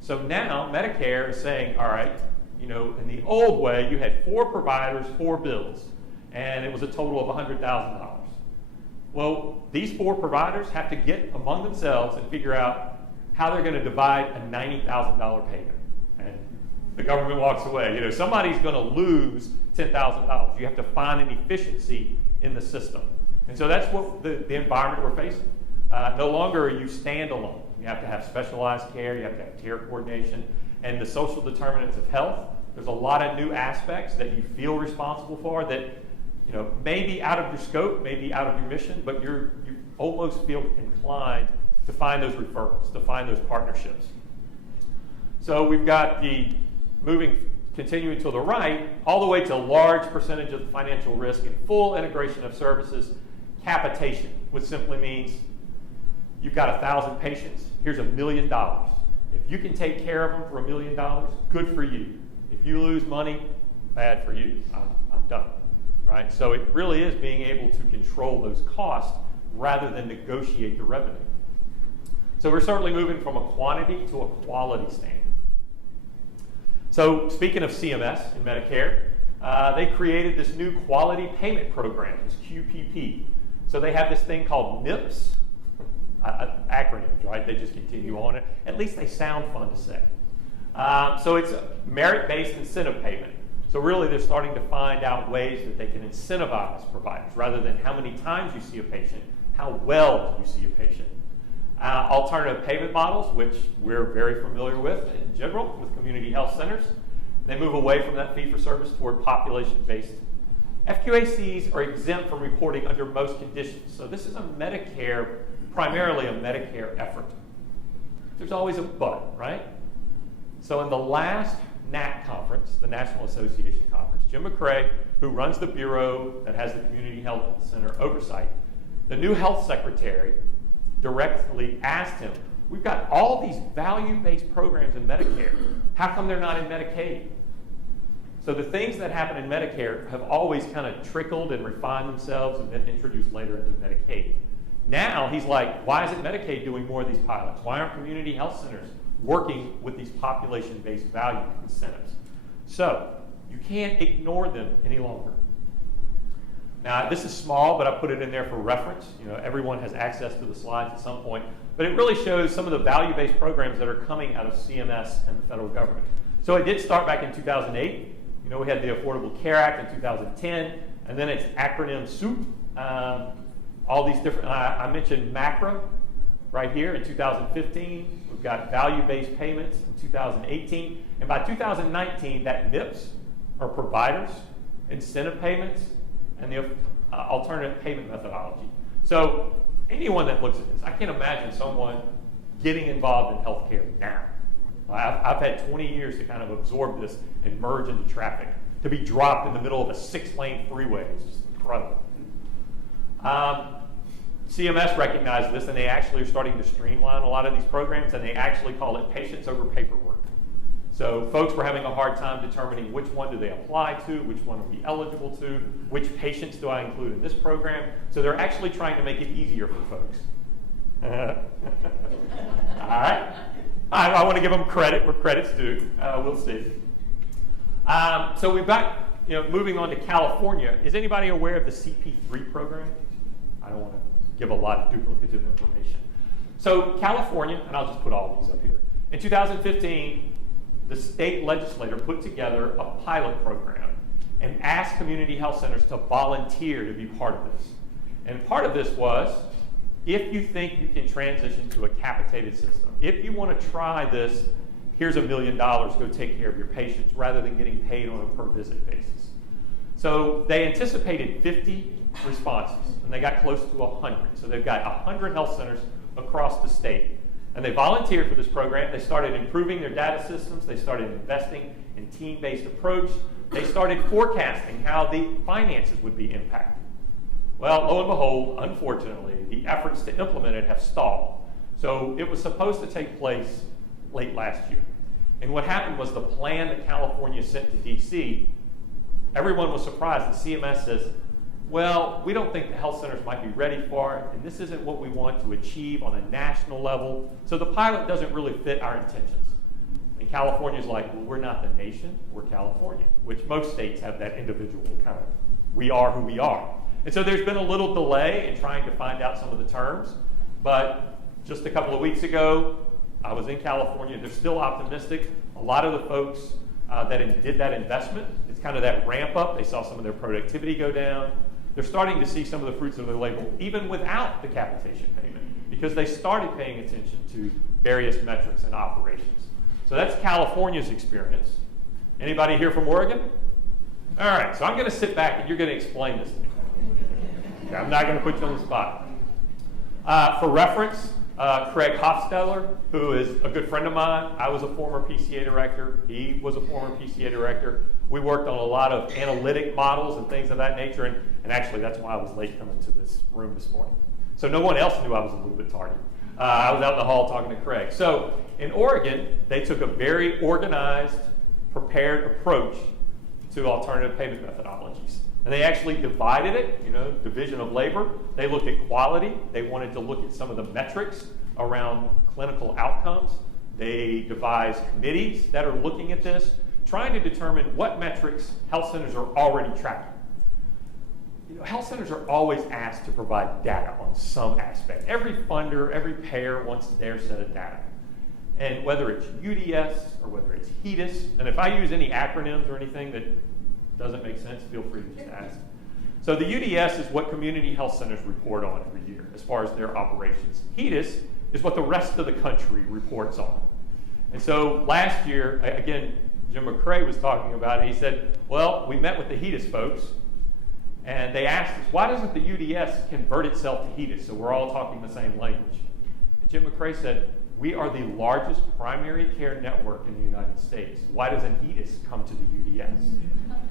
So now Medicare is saying, all right, in the old way, you had 4 providers, 4 bills, and it was a total of $100,000. Well, these 4 providers have to get among themselves and figure out how they're going to divide a $90,000 payment. And the government walks away. Somebody's going to lose $10,000. You have to find an efficiency in the system. And so that's what the environment we're facing. No longer are you standalone. You have to have specialized care. You have to have care coordination. And the social determinants of health, there's a lot of new aspects that you feel responsible for that may be out of your scope, may be out of your mission, but you're almost feel inclined to find those referrals, to find those partnerships. So we've got the continuing to the right, all the way to a large percentage of the financial risk and full integration of services, capitation, which simply means you've got 1,000 patients, here's $1 million. If you can take care of them for $1 million, good for you. If you lose money, bad for you. I'm done, right? So it really is being able to control those costs rather than negotiate the revenue. So we're certainly moving from a quantity to a quality standard. So speaking of CMS and Medicare, they created this new quality payment program, this QPP. So they have this thing called MIPS, acronyms, right? They just continue on it. At least they sound fun to say. So it's a merit-based incentive payment. So really they're starting to find out ways that they can incentivize providers rather than how many times you see a patient, how well you see a patient. Alternative payment models, which we're very familiar with in general with community health centers. They move away from that fee-for-service toward population-based. FQACs are exempt from reporting under most conditions. So this is primarily a Medicare effort. There's always a but, right? So in the last NAC conference, the National Association Conference, Jim McCrae, who runs the bureau that has the Community Health Center oversight, the new health secretary directly asked him, we've got all these value-based programs in Medicare. How come they're not in Medicaid? So the things that happen in Medicare have always kind of trickled and refined themselves and been introduced later into Medicaid. Now he's like, why isn't Medicaid doing more of these pilots? Why aren't community health centers working with these population-based value incentives? So you can't ignore them any longer. Now, this is small, but I put it in there for reference. You know, everyone has access to the slides at some point. But it really shows some of the value-based programs that are coming out of CMS and the federal government. So it did start back in 2008. You know, we had the Affordable Care Act in 2010, and then it's acronym soup. All these different, I mentioned MACRA right here in 2015. We've got value-based payments in 2018. And by 2019, that MIPS, or providers, incentive payments, and the alternative payment methodology. So anyone that looks at this, I can't imagine someone getting involved in healthcare now. I've had 20 years to kind of absorb this and merge into traffic. To be dropped in the middle of a 6-lane freeway is just incredible. CMS recognized this, and they actually are starting to streamline a lot of these programs, and they actually call it patients over paperwork. So folks were having a hard time determining which one do they apply to, which one are we eligible to, which patients do I include in this program. So they're actually trying to make it easier for folks. All right. I want to give them credit where credit's due. We'll see. So we've got, moving on to California. Is anybody aware of the CP3 program? I don't want to give a lot of duplicative information. So California, and I'll just put all of these up here. In 2015, the state legislature put together a pilot program and asked community health centers to volunteer to be part of this. And part of this was, if you think you can transition to a capitated system, if you want to try this, here's $1 million, go take care of your patients, rather than getting paid on a per visit basis. So they anticipated 50 responses, and they got close to 100. So they've got 100 health centers across the state. And they volunteered for this program. They started improving their data systems. They started investing in team-based approach. They started forecasting how the finances would be impacted. Well, lo and behold, unfortunately, the efforts to implement it have stalled. So it was supposed to take place late last year. And what happened was the plan that California sent to DC, everyone was surprised that CMS says, well, we don't think the health centers might be ready for it, and this isn't what we want to achieve on a national level. So the pilot doesn't really fit our intentions. And California's like, well, we're not the nation, we're California, which most states have that individual kind of, we are who we are. And so there's been a little delay in trying to find out some of the terms, but just a couple of weeks ago, I was in California. They're still optimistic. A lot of the folks that did that investment, it's kind of that ramp up. They saw some of their productivity go down. They're starting to see some of the fruits of their labor, even without the capitation payment, because they started paying attention to various metrics and operations. So that's California's experience. Anybody here from Oregon? All right, so I'm going to sit back and you're going to explain this to me. Okay, I'm not going to put you on the spot. For reference, Craig Hofstetter, who is a good friend of mine. I was a former PCA director. He was a former PCA director. We worked on a lot of analytic models and things of that nature, and actually that's why I was late coming to this room this morning. So no one else knew I was a little bit tardy. I was out in the hall talking to Craig. So in Oregon, they took a very organized, prepared approach to alternative payment methodologies. And they actually divided it, division of labor. They looked at quality. They wanted to look at some of the metrics around clinical outcomes. They devised committees that are looking at this, trying to determine what metrics health centers are already tracking. Health centers are always asked to provide data on some aspect. Every funder, every payer wants their set of data. And whether it's UDS or whether it's HEDIS, and if I use any acronyms or anything that doesn't make sense, feel free to just ask. So the UDS is what community health centers report on every year as far as their operations. HEDIS is what the rest of the country reports on. And so last year, again, Jim McCrae was talking about it. He said, well, we met with the HEDIS folks, and they asked us, why doesn't the UDS convert itself to HEDIS so we're all talking the same language? And Jim McCrae said, we are the largest primary care network in the United States. Why doesn't HEDIS come to the UDS?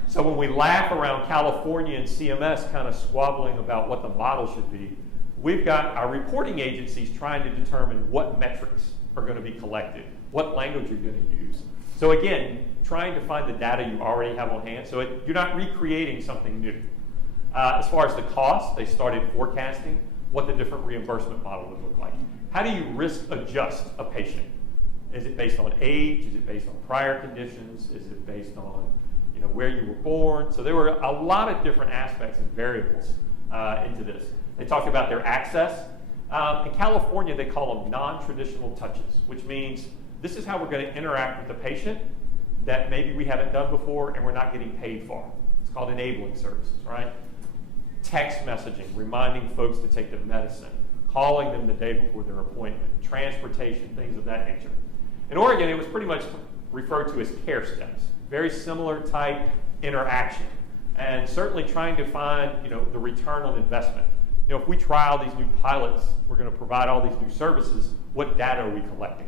So when we laugh around California and CMS kind of squabbling about what the model should be, we've got our reporting agencies trying to determine what metrics are going to be collected, what language you're going to use. So again, trying to find the data you already have on hand, so you're not recreating something new. As far as the cost, they started forecasting what the different reimbursement model would look like. How do you risk adjust a patient? Is it based on age? Is it based on prior conditions? Is it based on where you were born? So there were a lot of different aspects and variables into this. They talked about their access. In California, they call them non-traditional touches, which means this is how we're going to interact with the patient that maybe we haven't done before and we're not getting paid for. It's called enabling services, right? Text messaging, reminding folks to take their medicine, calling them the day before their appointment, transportation, things of that nature. In Oregon, it was pretty much referred to as care steps, very similar type interaction, and certainly trying to find the return on investment. If we trial these new pilots, we're going to provide all these new services, what data are we collecting?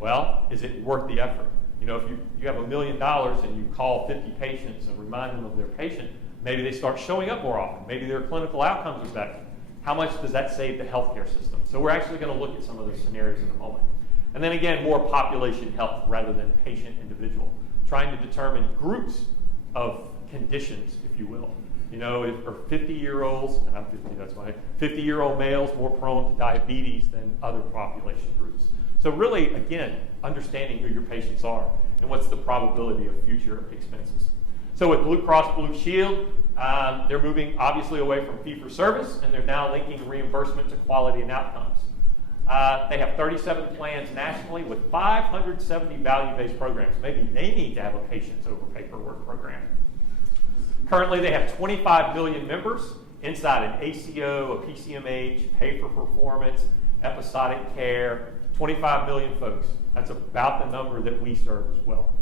Well, is it worth the effort? If you have $1 million and you call 50 patients and remind them of their patient, maybe they start showing up more often. Maybe their clinical outcomes are better. How much does that save the healthcare system? So we're actually going to look at some of those scenarios in a moment. And then again, more population health rather than patient individual, trying to determine groups of conditions, if you will. Are 50-year-olds, and I'm 50, that's why, 50-year-old males more prone to diabetes than other population groups. So really, again, understanding who your patients are and what's the probability of future expenses. So with Blue Cross Blue Shield, they're moving obviously away from fee-for-service, and they're now linking reimbursement to quality and outcomes. They have 37 plans nationally with 570 value-based programs. Maybe they need to have a patients over paperwork program. Currently, they have 25 million members inside an ACO, a PCMH, pay for performance, episodic care, 25 million folks. That's about the number that we serve as well.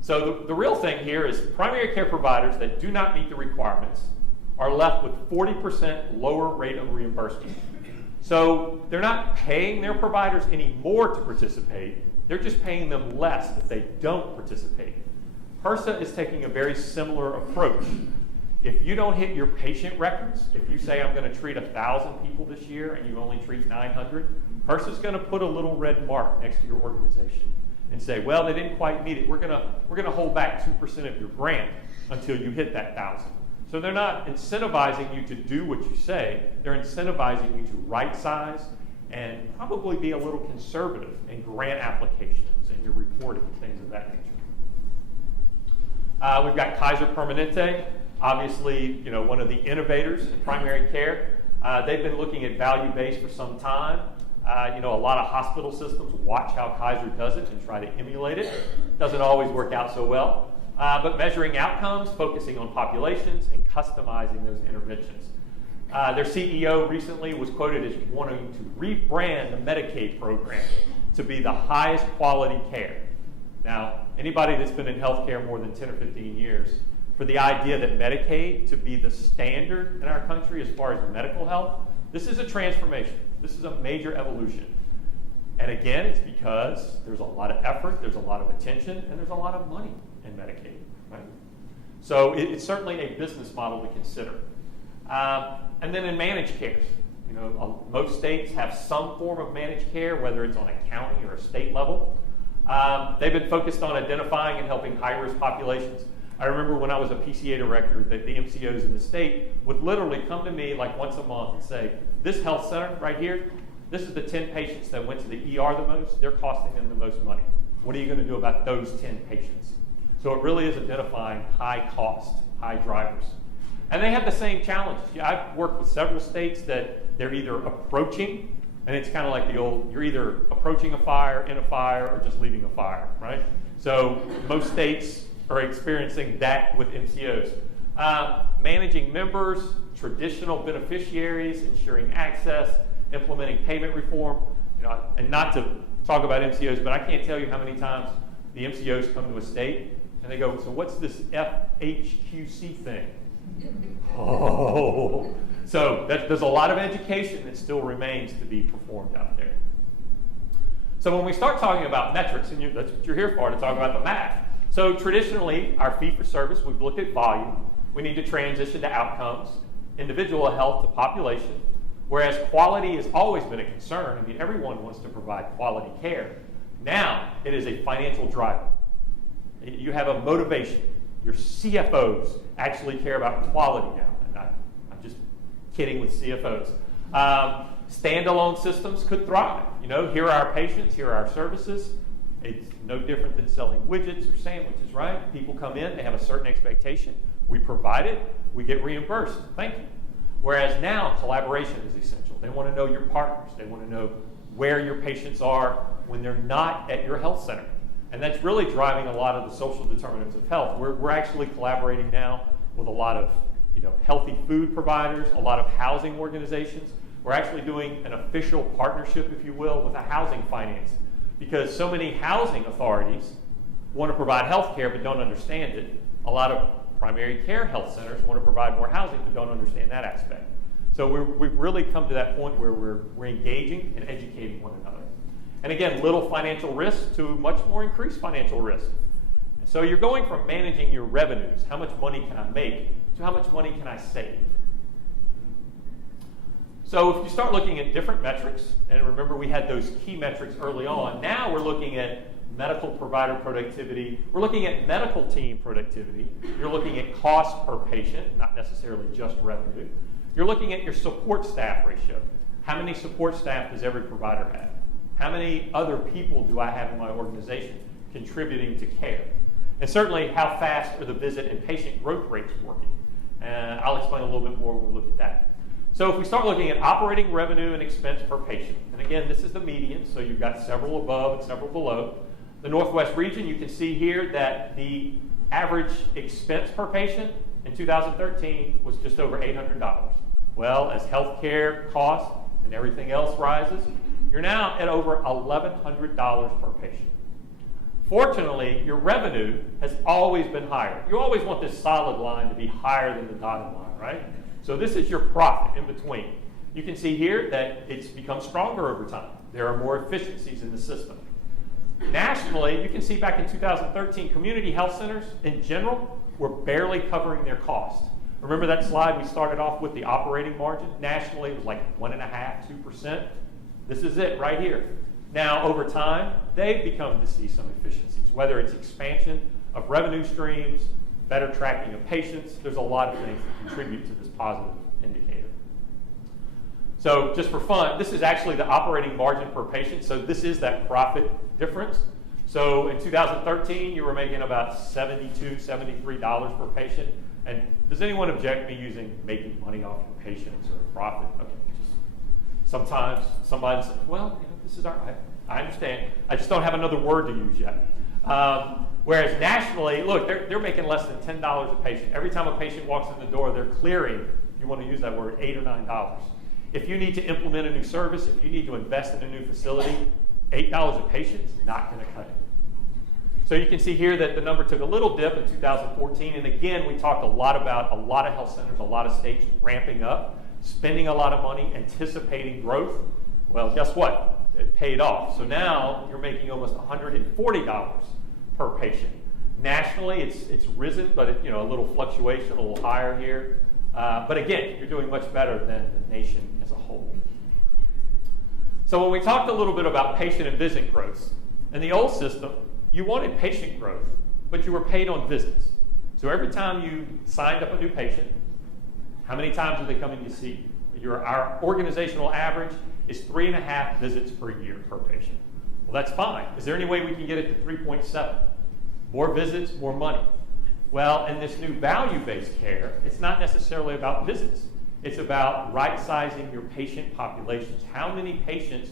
So the real thing here is primary care providers that do not meet the requirements are left with 40% lower rate of reimbursement. So they're not paying their providers any more to participate. They're just paying them less if they don't participate. HRSA is taking a very similar approach. If you don't hit your patient records, if you say I'm going to treat 1,000 people this year and you only treat 900, HRSA is going to put a little red mark next to your organization and say, well, they didn't quite meet it. We're going to hold back 2% of your grant until you hit that 1,000. So they're not incentivizing you to do what you say. They're incentivizing you to right size and probably be a little conservative in grant applications and your reporting and things of that nature. We've got Kaiser Permanente, obviously, one of the innovators in primary care. They've been looking at value-based for some time. A lot of hospital systems watch how Kaiser does it and try to emulate it. Doesn't always work out so well. But measuring outcomes, focusing on populations, and customizing those interventions. Their CEO recently was quoted as wanting to rebrand the Medicaid program to be the highest quality care. Now, anybody that's been in healthcare more than 10 or 15 years, for the idea that Medicaid to be the standard in our country as far as medical health This is a transformation. This is a major evolution. And again, it's because there's a lot of effort, there's a lot of attention, and there's a lot of money in Medicaid, right? So it's certainly a business model to consider. And then in managed care, most states have some form of managed care, whether it's on a county or a state level. They've been focused on identifying and helping high-risk populations. I remember when I was a PCA director that the MCOs in the state would literally come to me like once a month and say, this health center right here, this is the 10 patients that went to the ER the most. They're costing them the most money. What are you going to do about those 10 patients? So it really is identifying high cost, high drivers. And they have the same challenges. I've worked with several states that they're either approaching, and it's kind of like the old, you're either approaching a fire, in a fire, or just leaving a fire, right? So most states are experiencing that with MCOs. Managing members, traditional beneficiaries, ensuring access, implementing payment reform, and not to talk about MCOs, but I can't tell you how many times the MCOs come to a state and they go, so what's this FHQC thing? Oh, so there's a lot of education that still remains to be performed out there. So when we start talking about metrics, and that's what you're here for, to talk about the math. So traditionally, our fee-for-service, we've looked at volume. We need to transition to outcomes, individual health to population, whereas quality has always been a concern. I mean, everyone wants to provide quality care. Now, it is a financial driver. You have a motivation. Your CFOs actually care about quality now. And I'm just kidding with CFOs. Standalone systems could thrive. Here are our patients, here are our services. It's no different than selling widgets or sandwiches, right? People come in, they have a certain expectation. We provide it, we get reimbursed. Thank you. Whereas now, collaboration is essential. They want to know your partners. They want to know where your patients are when they're not at your health center. And that's really driving a lot of the social determinants of health. We're actually collaborating now with a lot of healthy food providers, a lot of housing organizations. We're actually doing an official partnership, if you will, with a housing finance. Because so many housing authorities want to provide health care but don't understand it. A lot of primary care health centers want to provide more housing but don't understand that aspect. So we've really come to that point where we're engaging and educating one another. And again, little financial risk to much more increased financial risk. So you're going from managing your revenues, how much money can I make, to how much money can I save. So if you start looking at different metrics, and remember we had those key metrics early on, now we're looking at medical provider productivity, we're looking at medical team productivity, you're looking at cost per patient, not necessarily just revenue. You're looking at your support staff ratio. How many support staff does every provider have? How many other people do I have in my organization contributing to care? And certainly, how fast are the visit and patient growth rates working? And I'll explain a little bit more when we look at that. So if we start looking at operating revenue and expense per patient, and again, this is the median, so you've got several above and several below. The Northwest region, you can see here that the average expense per patient in 2013 was just over $800. Well, as healthcare costs and everything else rises, you're now at over $1,100 per patient. Fortunately, your revenue has always been higher. You always want this solid line to be higher than the dotted line, right? So this is your profit in between. You can see here that it's become stronger over time. There are more efficiencies in the system. Nationally, you can see back in 2013, community health centers in general were barely covering their cost. Remember that slide we started off with, the operating margin? Nationally, it was like 1.5%, 2%. This is it right here. Now, over time, they've begun to see some efficiencies, whether it's expansion of revenue streams, better tracking of patients. There's a lot of things that contribute to this positive indicator. So just for fun, this is actually the operating margin per patient. So this is that profit difference. So in 2013, you were making about $72, $73 per patient. And does anyone object me using making money off your patients or profit? Okay, sometimes somebody says, well, this is I understand. I just don't have another word to use yet. Whereas nationally, look, they're making less than $10 a patient. Every time a patient walks in the door, they're clearing, if you want to use that word, $8 or $9. If you need to implement a new service, if you need to invest in a new facility, $8 a patient is not going to cut it. So you can see here that the number took a little dip in 2014. And again, we talked a lot about a lot of health centers, a lot of states ramping up. spending a lot of money, anticipating growth. Well, guess what? It paid off. So now you're making almost $140 per patient. Nationally, it's risen, but a little fluctuation, a little higher here. But again, you're doing much better than the nation as a whole. So when we talked a little bit about patient and visit growth, in the old system, you wanted patient growth, but you were paid on visits. So every time you signed up a new patient, how many times are they coming to see you? Our organizational average is 3.5 visits per year per patient. Well, that's fine. Is there any way we can get it to 3.7? More visits, more money. Well, in this new value-based care, it's not necessarily about visits. It's about right-sizing your patient populations. How many patients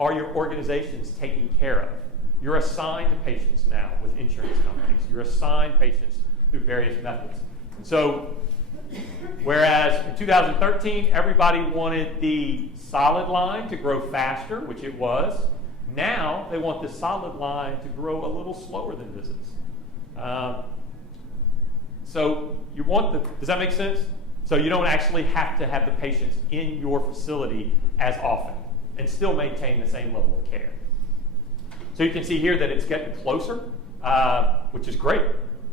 are your organizations taking care of? You're assigned to patients now with insurance companies. You're assigned patients through various methods. And so, whereas in 2013, everybody wanted the solid line to grow faster, which it was, now they want the solid line to grow a little slower than visits. So you want does that make sense? So you don't actually have to have the patients in your facility as often and still maintain the same level of care. So you can see here that it's getting closer, which is great.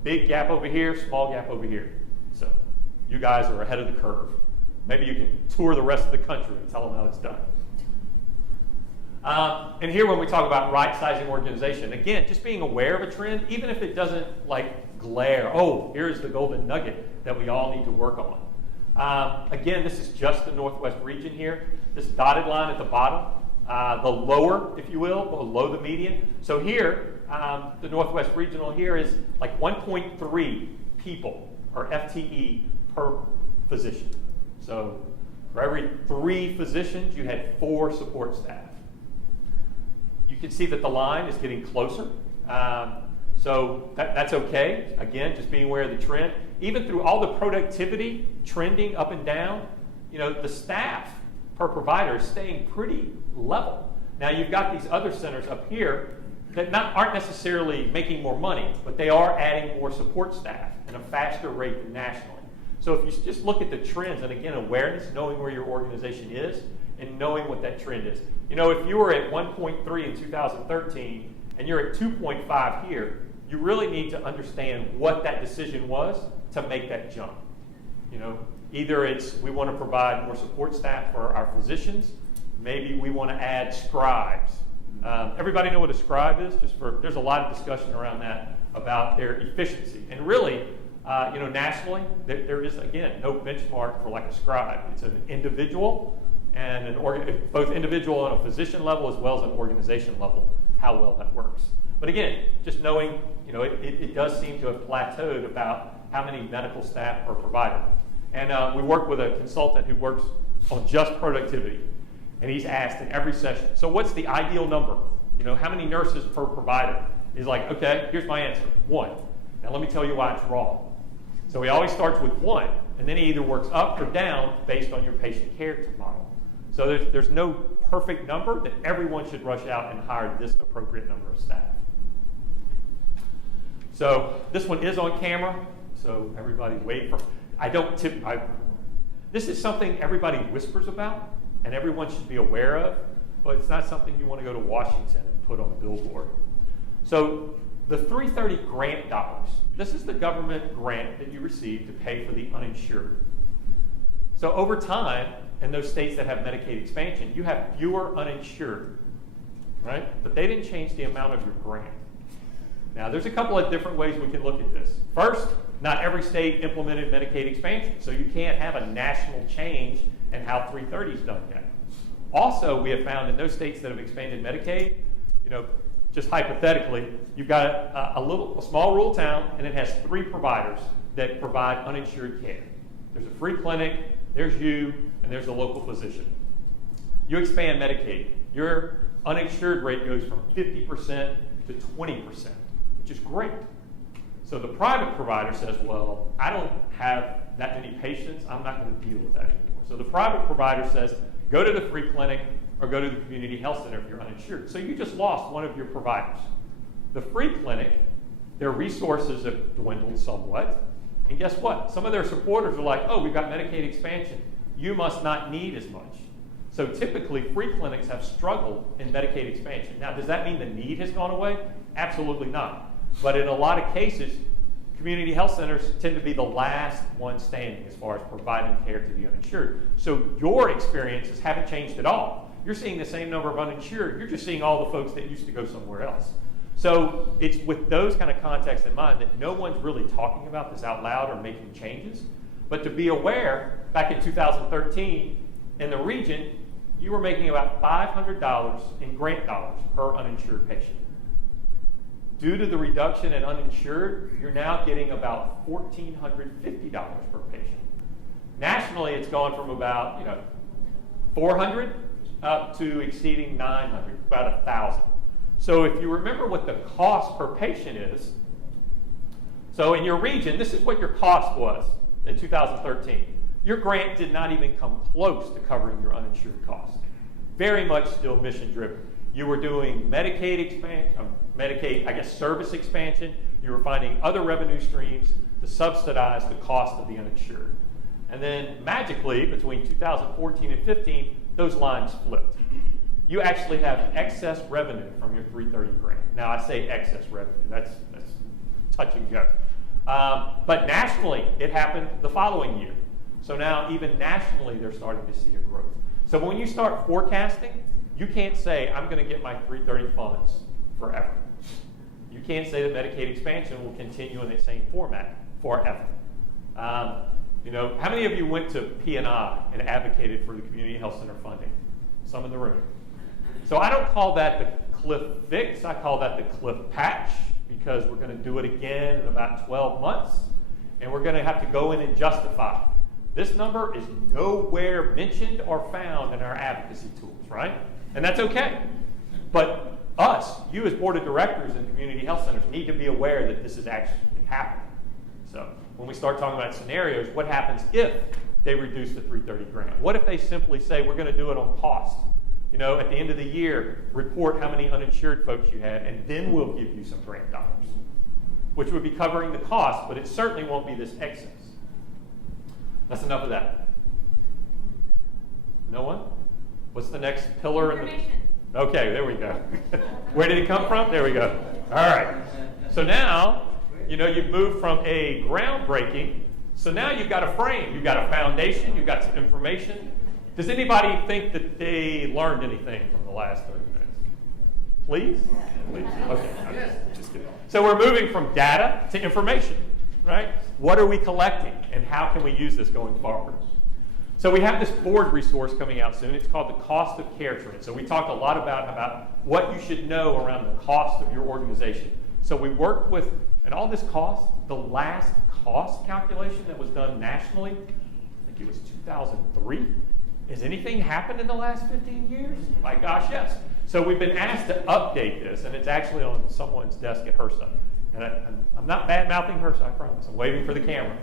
Big gap over here, small gap over here. So you guys are ahead of the curve. Maybe you can tour the rest of the country and tell them how it's done. And here when we talk about right-sizing organization, again, just being aware of a trend, even if it doesn't glare, oh, here's the golden nugget that we all need to work on. Again, this is just the Northwest region here. This dotted line at the bottom, the lower, if you will, below the median. So here, the Northwest Regional here is 1.3 people, or FTE, per physician. So for every 3 physicians, you had 4 support staff. You can see that the line is getting closer. So that's okay. Again, just being aware of the trend. Even through all the productivity trending up and down, the staff per provider is staying pretty level. Now you've got these other centers up here that aren't necessarily making more money, but they are adding more support staff at a faster rate than nationally. So if you just look at the trends, and again, awareness, knowing where your organization is, and knowing what that trend is. If you were at 1.3 in 2013, and you're at 2.5 here, you really need to understand what that decision was to make that jump. Either it's we want to provide more support staff for our physicians, maybe we want to add scribes. Everybody know what a scribe is? There's a lot of discussion around that about their efficiency. And really, nationally, there is, again, no benchmark for a scribe. It's an individual and both individual on a physician level as well as an organization level, how well that works. But again, just knowing, it does seem to have plateaued about how many medical staff are provided. And we work with a consultant who works on just productivity. And he's asked in every session, so what's the ideal number? How many nurses per provider? He's like, okay, here's my answer, 1. Now let me tell you why it's wrong. So he always starts with 1, and then he either works up or down based on your patient care model. So there's no perfect number that everyone should rush out and hire this appropriate number of staff. So this one is on camera, so everybody wait for, this is something everybody whispers about and everyone should be aware of, but it's not something you want to go to Washington and put on a billboard. So the 330 grant dollars, this is the government grant that you receive to pay for the uninsured. So over time, in those states that have Medicaid expansion, you have fewer uninsured, right? But they didn't change the amount of your grant. Now, there's a couple of different ways we can look at this. First, not every state implemented Medicaid expansion, so you can't have a national change in how 330 is done yet. Also, we have found in those states that have expanded Medicaid, just hypothetically, you've got a small rural town, and it has 3 providers that provide uninsured care. There's a free clinic, there's you, and there's a local physician. You expand Medicaid, your uninsured rate goes from 50% to 20%, which is great. So the private provider says, well, I don't have that many patients, I'm not going to deal with that anymore. So the private provider says, go to the free clinic or go to the community health center if you're uninsured. So you just lost one of your providers. The free clinic, their resources have dwindled somewhat. And guess what? Some of their supporters are like, oh, we've got Medicaid expansion. you must not need as much. So typically, free clinics have struggled in Medicaid expansion. Now, does that mean the need has gone away? Absolutely not. But in a lot of cases, community health centers tend to be the last one standing as far as providing care to the uninsured. So your experiences haven't changed at all. You're seeing the same number of uninsured. You're just seeing all the folks that used to go somewhere else. So it's with those kind of contexts in mind that no one's really talking about this out loud or making changes. But to be aware, back in 2013, in the region, you were making about $500 in grant dollars per uninsured patient. Due to the reduction in uninsured, you're now getting about $1,450 per patient. Nationally, it's gone from about $400 up to exceeding $900, about $1,000. So if you remember what the cost per patient is, so in your region, this is what your cost was in 2013. Your grant did not even come close to covering your uninsured costs. Very much still mission driven. You were doing Medicaid expansion, service expansion. You were finding other revenue streams to subsidize the cost of the uninsured. And then magically, between 2014 and 15, those lines flipped. You actually have excess revenue from your 330 grant. Now, I say excess revenue. That's touch and go. But nationally, it happened the following year. So now, even nationally, they're starting to see a growth. So when you start forecasting, you can't say, I'm going to get my 330 funds forever. You can't say that Medicaid expansion will continue in the same format forever. How many of you went to P&I and advocated for the community health center funding? Some in the room. So I don't call that the cliff fix. I call that the cliff patch, because we're going to do it again in about 12 months, and we're going to have to go in and justify. This number is nowhere mentioned or found in our advocacy tools, right? And that's okay. But you as board of directors and community health centers, need to be aware that this is actually happening. So when we start talking about scenarios, what happens if they reduce the 330 grant? What if they simply say, we're going to do it on cost? At the end of the year, report how many uninsured folks you had, and then we'll give you some grant dollars, which would be covering the cost, but it certainly won't be this excess. That's enough of that. No one? What's the next pillar? Okay, there we go. Where did it come from? There we go. All right. So now, you've moved from a groundbreaking, so now you've got a frame, you've got a foundation, you've got some information. Does anybody think that they learned anything from the last 30 minutes? Please? Please? Okay. Just kidding. So we're moving from data to information, right? What are we collecting, and how can we use this going forward? So we have this board resource coming out soon. It's called the Cost of Care Trend. So we talked a lot about what you should know around the cost of your organization. So we worked with, and all this cost, the last cost calculation that was done nationally, I think it was 2003. Has anything happened in the last 15 years? My gosh, yes. So we've been asked to update this, and it's actually on someone's desk at HRSA. And I'm not bad-mouthing HRSA, I promise. I'm waving for the camera.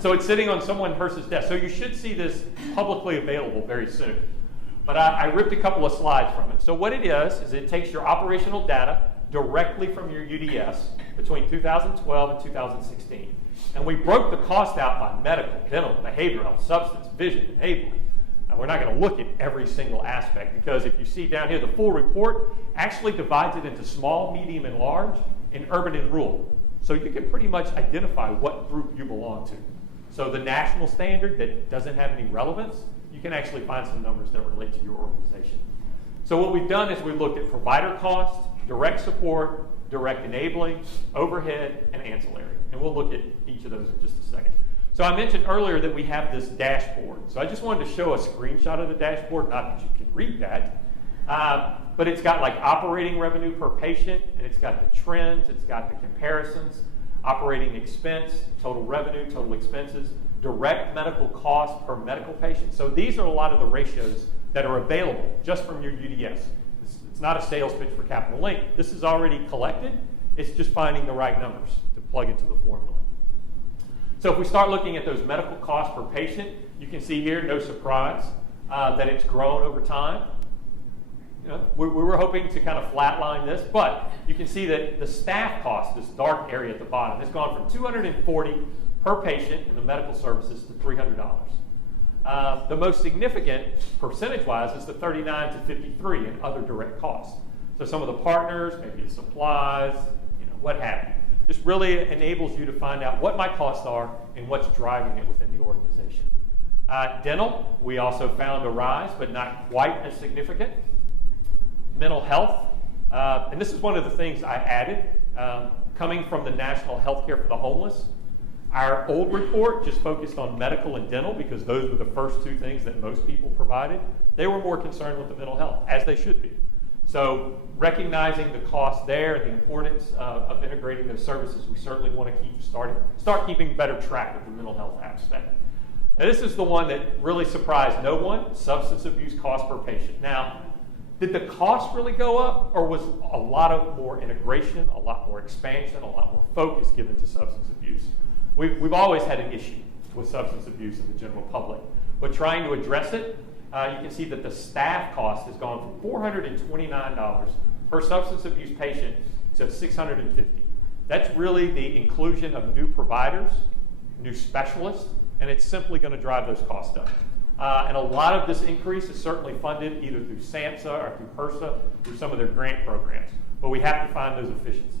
So it's sitting on someone HRSA's desk. So you should see this publicly available very soon. But I ripped a couple of slides from it. So what it is it takes your operational data directly from your UDS between 2012 and 2016. And we broke the cost out by medical, dental, behavioral health, substance, vision, enabling. Now, we're not going to look at every single aspect, because if you see down here, the full report actually divides it into small, medium, and large, and urban and rural. So you can pretty much identify what group you belong to. So the national standard that doesn't have any relevance, you can actually find some numbers that relate to your organization. So what we've done is we looked at provider costs, direct support, direct enabling, overhead, and ancillary. And we'll look at each of those in just a second. So I mentioned earlier that we have this dashboard. So I just wanted to show a screenshot of the dashboard, not that you can read that, but it's got like operating revenue per patient, and it's got the trends, it's got the comparisons, operating expense, total revenue, total expenses, direct medical costs per medical patient. So these are a lot of the ratios that are available just from your UDS. It's not a sales pitch for Capital Link. This is already collected. It's just finding the right numbers to plug into the formula. So if we start looking at those medical costs per patient, you can see here, no surprise, that it's grown over time. We were hoping to kind of flatline this, but you can see that the staff cost, this dark area at the bottom, has gone from $240 per patient in the medical services to $300. The most significant, percentage-wise, is the 39 to 53 in other direct costs. So some of the partners, maybe it's supplies, what have you. This really enables you to find out what my costs are and what's driving it within the organization. Dental, we also found a rise, but not quite as significant. Mental health, and this is one of the things I added, coming from the National Healthcare for the Homeless. Our old report just focused on medical and dental because those were the first two things that most people provided. They were more concerned with the mental health, as they should be. So recognizing the cost there and the importance of integrating those services, we certainly want to start keeping better track of the mental health aspect. Now, this is the one that really surprised no one, substance abuse cost per patient. Now, did the cost really go up, or was a lot of more integration, a lot more expansion, a lot more focus given to substance abuse? We've always had an issue with substance abuse in the general public, but trying to address it, you can see that the staff cost has gone from $429 per substance abuse patient to $650. That's really the inclusion of new providers, new specialists, and it's simply going to drive those costs up. And a lot of this increase is certainly funded either through SAMHSA or through HRSA, through some of their grant programs, but we have to find those efficiencies.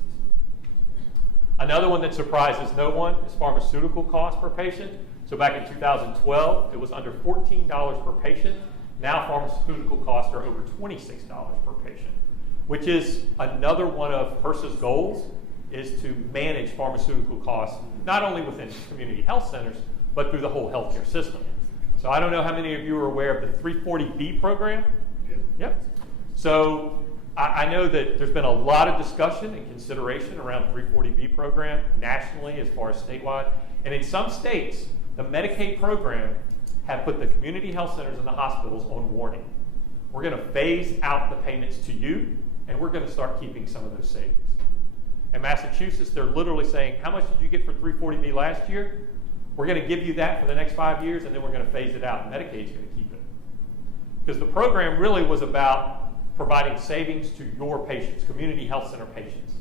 Another one that surprises no one is pharmaceutical cost per patient. So back in 2012, it was under $14 per patient. Now pharmaceutical costs are over $26 per patient, which is another one of HRSA's goals, is to manage pharmaceutical costs, not only within community health centers, but through the whole healthcare system. So I don't know how many of you are aware of the 340B program. Yep. So I know that there's been a lot of discussion and consideration around the 340B program nationally as far as statewide. And in some states, the Medicaid program have put the community health centers and the hospitals on warning. We're going to phase out the payments to you, and we're going to start keeping some of those savings. In Massachusetts, they're literally saying, how much did you get for 340B last year? We're going to give you that for the next 5 years, and then we're going to phase it out, and Medicaid's going to keep it. Because the program really was about providing savings to your patients, community health center patients.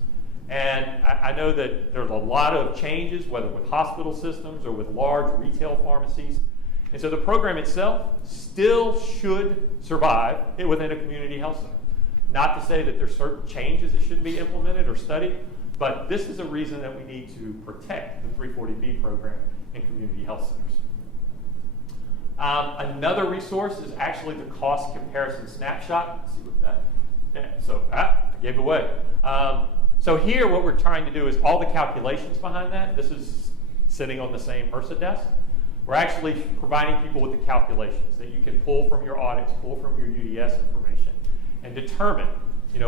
And I know that there's a lot of changes, whether with hospital systems or with large retail pharmacies. And so the program itself still should survive within a community health center. Not to say that there's certain changes that should be implemented or studied, but this is a reason that we need to protect the 340B program in community health centers. Another resource is actually the cost comparison snapshot. Let's see what that, I gave it away. So here what we're trying to do is all the calculations behind that. This is sitting on the same HRSA desk. We're actually providing people with the calculations that you can pull from your audits, pull from your UDS information, and determine,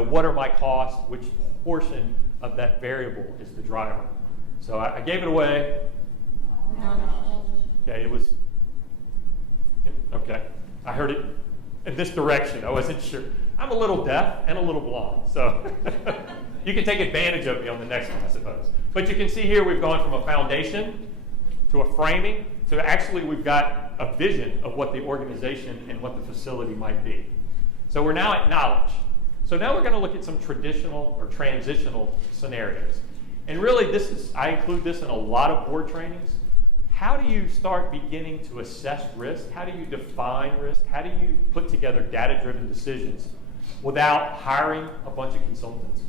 what are my costs, which portion of that variable is the driver. So I gave it away. Okay, it was, okay. I heard it in this direction. I wasn't sure. I'm a little deaf and a little blonde, so you can take advantage of me on the next one, I suppose. But you can see here we've gone from a foundation to a framing to actually we've got a vision of what the organization and what the facility might be. So we're now at knowledge. So now we're going to look at some traditional or transitional scenarios. And really I include this in a lot of board trainings. How do you start beginning to assess risk? How do you define risk? How do you put together data-driven decisions without hiring a bunch of consultants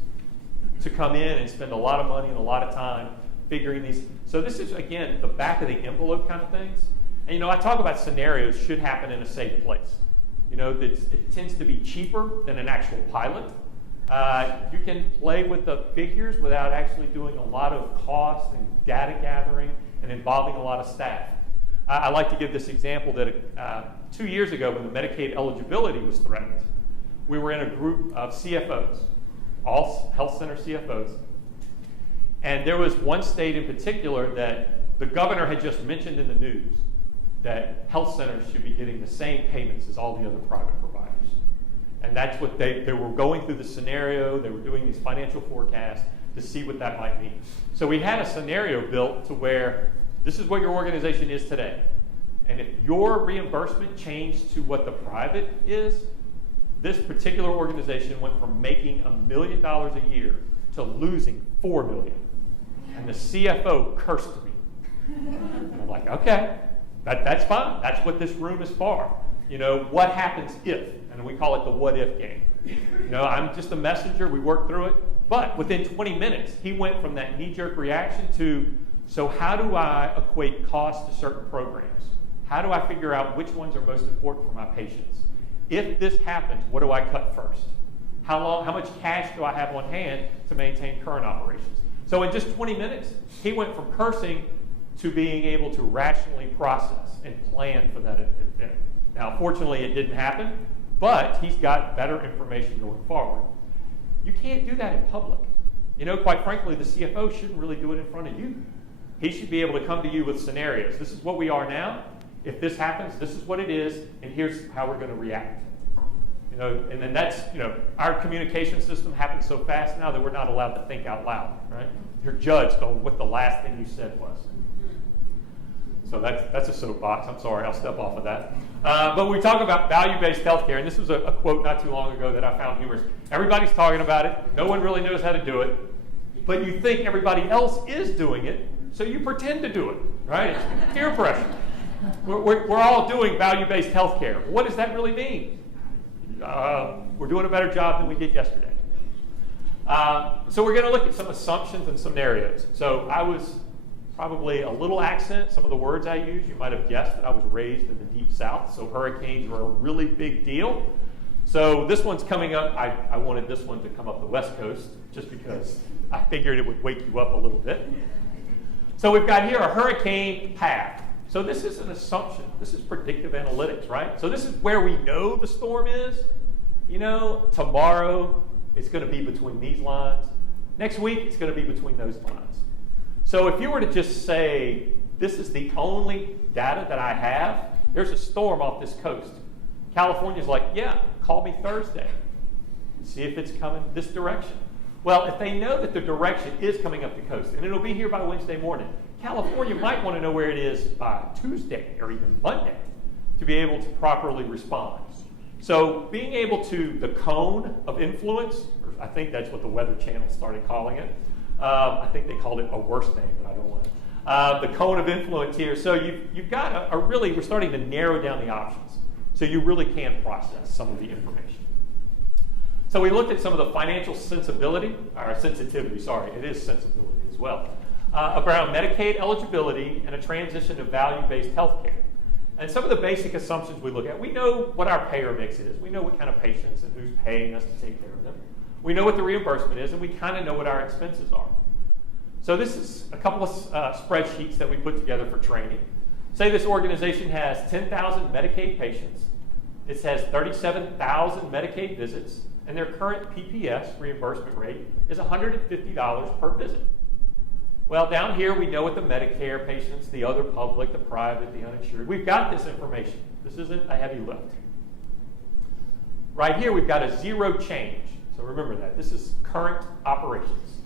to come in and spend a lot of money and a lot of time figuring these? So this is, again, the back of the envelope kind of things. And, I talk about scenarios should happen in a safe place. It tends to be cheaper than an actual pilot. You can play with the figures without actually doing a lot of cost and data gathering and involving a lot of staff. I like to give this example that 2 years ago when the Medicaid eligibility was threatened, we were in a group of CFOs, all health center CFOs, and there was one state in particular that the governor had just mentioned in the news that health centers should be getting the same payments as all the other private providers. And that's what they were going through the scenario, they were doing these financial forecasts to see what that might mean. So we had a scenario built to where this is what your organization is today. And if your reimbursement changed to what the private is, this particular organization went from making $1 million a year to losing $4 million. And the CFO cursed me. And I'm like, okay, That's fine. That's what this room is for. You know, what happens if? And we call it the what if game. You know, I'm just a messenger. We work through it. But within 20 minutes, he went from that knee-jerk reaction to, so how do I equate cost to certain programs? How do I figure out which ones are most important for my patients? If this happens, what do I cut first? How much cash do I have on hand to maintain current operations? So in just 20 minutes, he went from cursing to being able to rationally process and plan for that event. Now, fortunately, it didn't happen, but he's got better information going forward. You can't do that in public. You know, quite frankly, the CFO shouldn't really do it in front of you. He should be able to come to you with scenarios. This is what we are now. If this happens, this is what it is, and here's how we're going to react. You know, and then that's, you know, our communication system happens so fast now that we're not allowed to think out loud, right? You're judged on what the last thing you said was. So that's a soapbox. I'm sorry, I'll step off of that. But we talk about value-based healthcare, and this was a quote not too long ago that I found humorous. Everybody's talking about it. No one really knows how to do it. But you think everybody else is doing it, so you pretend to do it, right? It's peer pressure. We're all doing value-based healthcare. What does that really mean? We're doing a better job than we did yesterday. So we're going to look at some assumptions and scenarios. So I was probably a little accent. Some of the words I use, you might have guessed that I was raised in the Deep South, so hurricanes were a really big deal. So this one's coming up. I wanted this one to come up the West Coast just because I figured it would wake you up a little bit. So we've got here a hurricane path. So this is an assumption. This is predictive analytics, right? So this is where we know the storm is. You know, tomorrow it's going to be between these lines. Next week it's going to be between those lines. So if you were to just say, this is the only data that I have, there's a storm off this coast. California's like, yeah, call me Thursday. See if it's coming this direction. Well, if they know that the direction is coming up the coast, and it'll be here by Wednesday morning, California might want to know where it is by Tuesday or even Monday to be able to properly respond. So being able to, the cone of influence, or I think that's what the Weather Channel started calling it. I think they called it a worse name, but I don't want it. The cone of influence here. So you've got really, we're starting to narrow down the options. So you really can process some of the information. So we looked at some of the financial sensitivity, it is sensibility as well, around Medicaid eligibility and a transition to value-based health care. And some of the basic assumptions we look at, we know what our payer mix is. We know what kind of patients and who's paying us to take care of them. We know what the reimbursement is, and we kind of know what our expenses are. So this is a couple of spreadsheets that we put together for training. Say this organization has 10,000 Medicaid patients. It has 37,000 Medicaid visits, and their current PPS reimbursement rate is $150 per visit. Well, down here we know what the Medicare patients, the other public, the private, the uninsured. We've got this information. This isn't a heavy lift. Right here we've got a zero change. So remember that. This is current operations.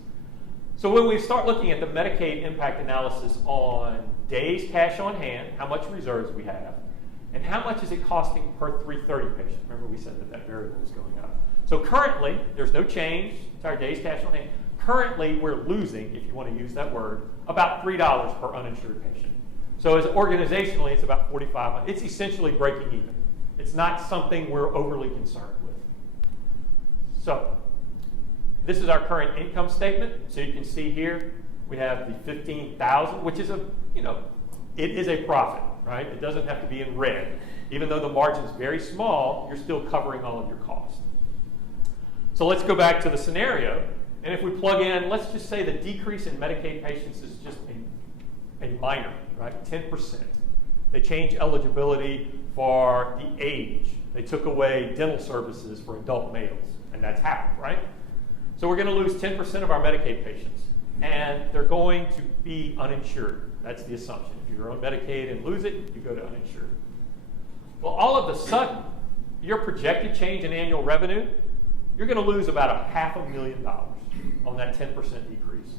So when we start looking at the Medicaid impact analysis on days cash on hand, how much reserves we have, and how much is it costing per 330 patient. Remember we said that variable is going up. So currently, there's no change to our days cash on hand. Currently, we're losing, if you want to use that word, about $3 per uninsured patient. So as organizationally, it's about $45. It's essentially breaking even. It's not something we're overly concerned with. So this is our current income statement. So you can see here we have the 15,000, which is it is a profit, right? It doesn't have to be in red. Even though the margin is very small, you're still covering all of your costs. So let's go back to the scenario. And if we plug in, let's just say the decrease in Medicaid patients is just a minor, right? 10%. They changed eligibility for the age. They took away dental services for adult males, and that's happened, right? So we're going to lose 10% of our Medicaid patients, and they're going to be uninsured. That's the assumption. If you're on Medicaid and lose it, you go to uninsured. Well, all of a sudden, your projected change in annual revenue, you're going to lose about $500,000 on that 10% decrease.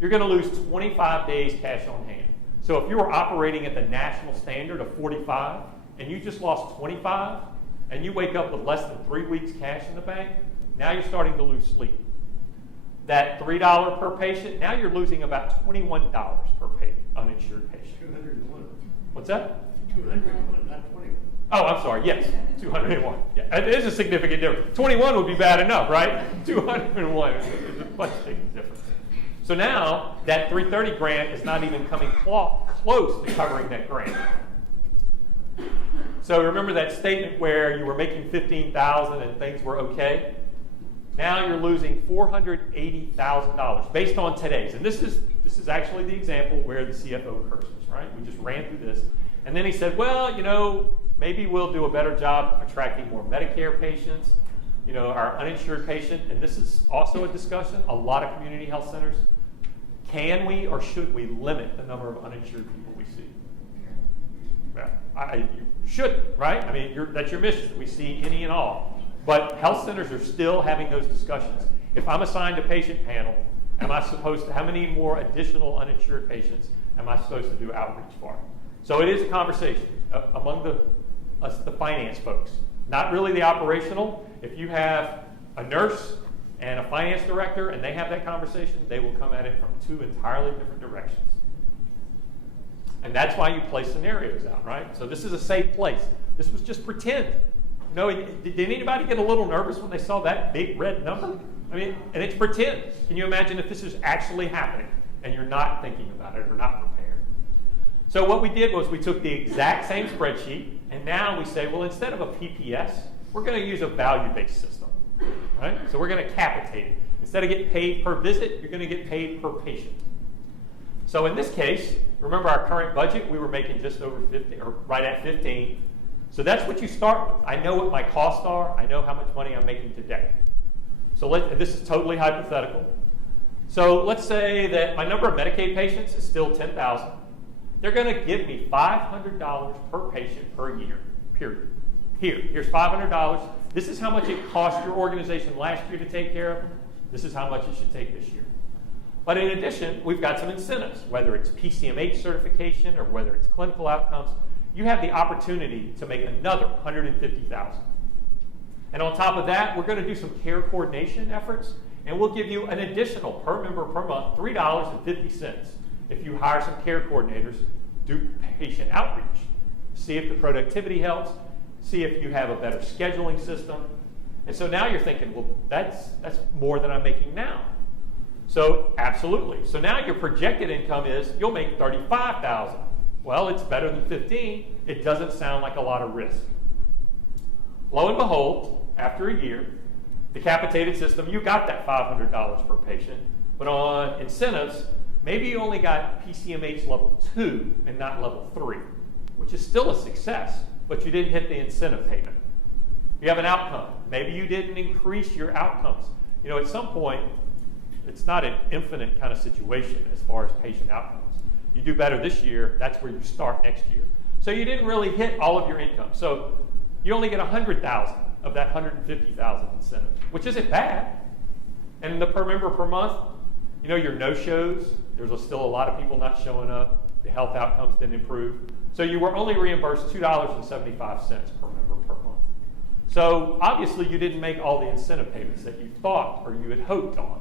You're going to lose 25 days cash on hand. So if you were operating at the national standard of 45 and you just lost 25 and you wake up with less than 3 weeks cash in the bank, now you're starting to lose sleep. That $3 per patient, now you're losing about $21 per uninsured patient. 201. What's that? 201, not 21. Oh, I'm sorry. Yes, 201. Yeah, it is a significant difference. 21 would be bad enough, right? 201 is a much bigger difference. So now that 330 grant is not even coming close to covering that grant. So remember that statement where you were making $15,000 and things were okay? Now you're losing $480,000 based on today's. And this is actually the example where the CFO curses, right? We just ran through this. And then he said, well, maybe we'll do a better job attracting more Medicare patients, our uninsured patient. And this is also a discussion, a lot of community health centers. Can we or should we limit the number of uninsured people we see? Well, you shouldn't, right? I mean, that's your mission. We see any and all. But health centers are still having those discussions. If I'm assigned a patient panel, how many more additional uninsured patients am I supposed to do outreach for? So it is a conversation among the finance folks. Not really the operational. If you have a nurse and a finance director and they have that conversation, they will come at it from two entirely different directions. And that's why you play scenarios out, right? So this is a safe place. This was just pretend. Did anybody get a little nervous when they saw that big red number? I mean, and it's pretend. Can you imagine if this is actually happening and you're not thinking about it or not prepared? So what we did was we took the exact same spreadsheet and now we say, well, instead of a PPS, we're going to use a value-based system, right? So we're going to capitate it. Instead of getting paid per visit, you're going to get paid per patient. So in this case, remember our current budget, we were making just over 50, or right at 15. So that's what you start with. I know what my costs are. I know how much money I'm making today. So this is totally hypothetical. So let's say that my number of Medicaid patients is still 10,000. They're going to give me $500 per patient per year, period. Here's $500. This is how much it cost your organization last year to take care of them. This is how much it should take this year. But in addition, we've got some incentives, whether it's PCMH certification or whether it's clinical outcomes. You have the opportunity to make another $150,000. And on top of that, we're going to do some care coordination efforts, and we'll give you an additional per member per month, $3.50 if you hire some care coordinators, do patient outreach, see if the productivity helps, see if you have a better scheduling system. And so now you're thinking, well, that's more than I'm making now. So absolutely. So now your projected income is you'll make $35,000. Well, it's better than 15. It doesn't sound like a lot of risk. Lo and behold, after a year, the capitated system, you got that $500 per patient, but on incentives, maybe you only got PCMH level 2 and not level 3, which is still a success, but you didn't hit the incentive payment. You have an outcome. Maybe you didn't increase your outcomes. At some point, it's not an infinite kind of situation as far as patient outcomes. You do better this year, that's where you start next year. So you didn't really hit all of your income. So you only get $100,000 of that $150,000 incentive, which isn't bad. And the per member per month, your no-shows, there's still a lot of people not showing up. The health outcomes didn't improve. So you were only reimbursed $2.75 per member per month. So obviously you didn't make all the incentive payments that you thought or you had hoped on.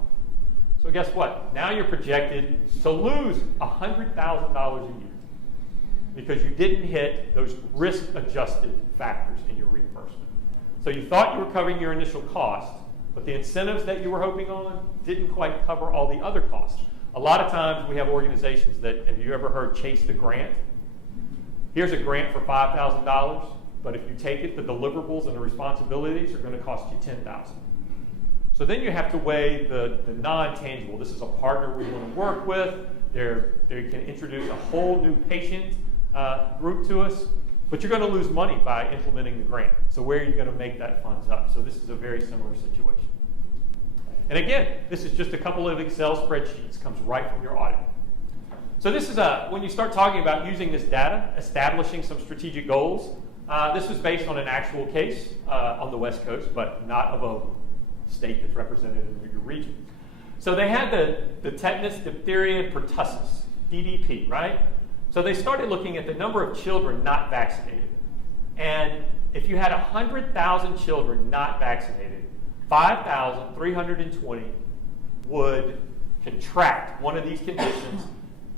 So guess what? Now you're projected to lose $100,000 a year because you didn't hit those risk-adjusted factors in your reimbursement. So you thought you were covering your initial cost, but the incentives that you were hoping on didn't quite cover all the other costs. A lot of times we have organizations that, have you ever heard Chase the Grant? Here's a grant for $5,000, but if you take it, the deliverables and the responsibilities are going to cost you $10,000. So then you have to weigh the non-tangible. This is a partner we want to work with. They can introduce a whole new patient group to us, but you're going to lose money by implementing the grant. So where are you going to make that funds up? So this is a very similar situation. And again, this is just a couple of Excel spreadsheets. Comes right from your audit. So this is when you start talking about using this data, establishing some strategic goals. This was based on an actual case on the West Coast, but not of a state that's represented in your region. So they had the tetanus, diphtheria, and pertussis, DDP, right? So they started looking at the number of children not vaccinated. And if you had 100,000 children not vaccinated, 5,320 would contract one of these conditions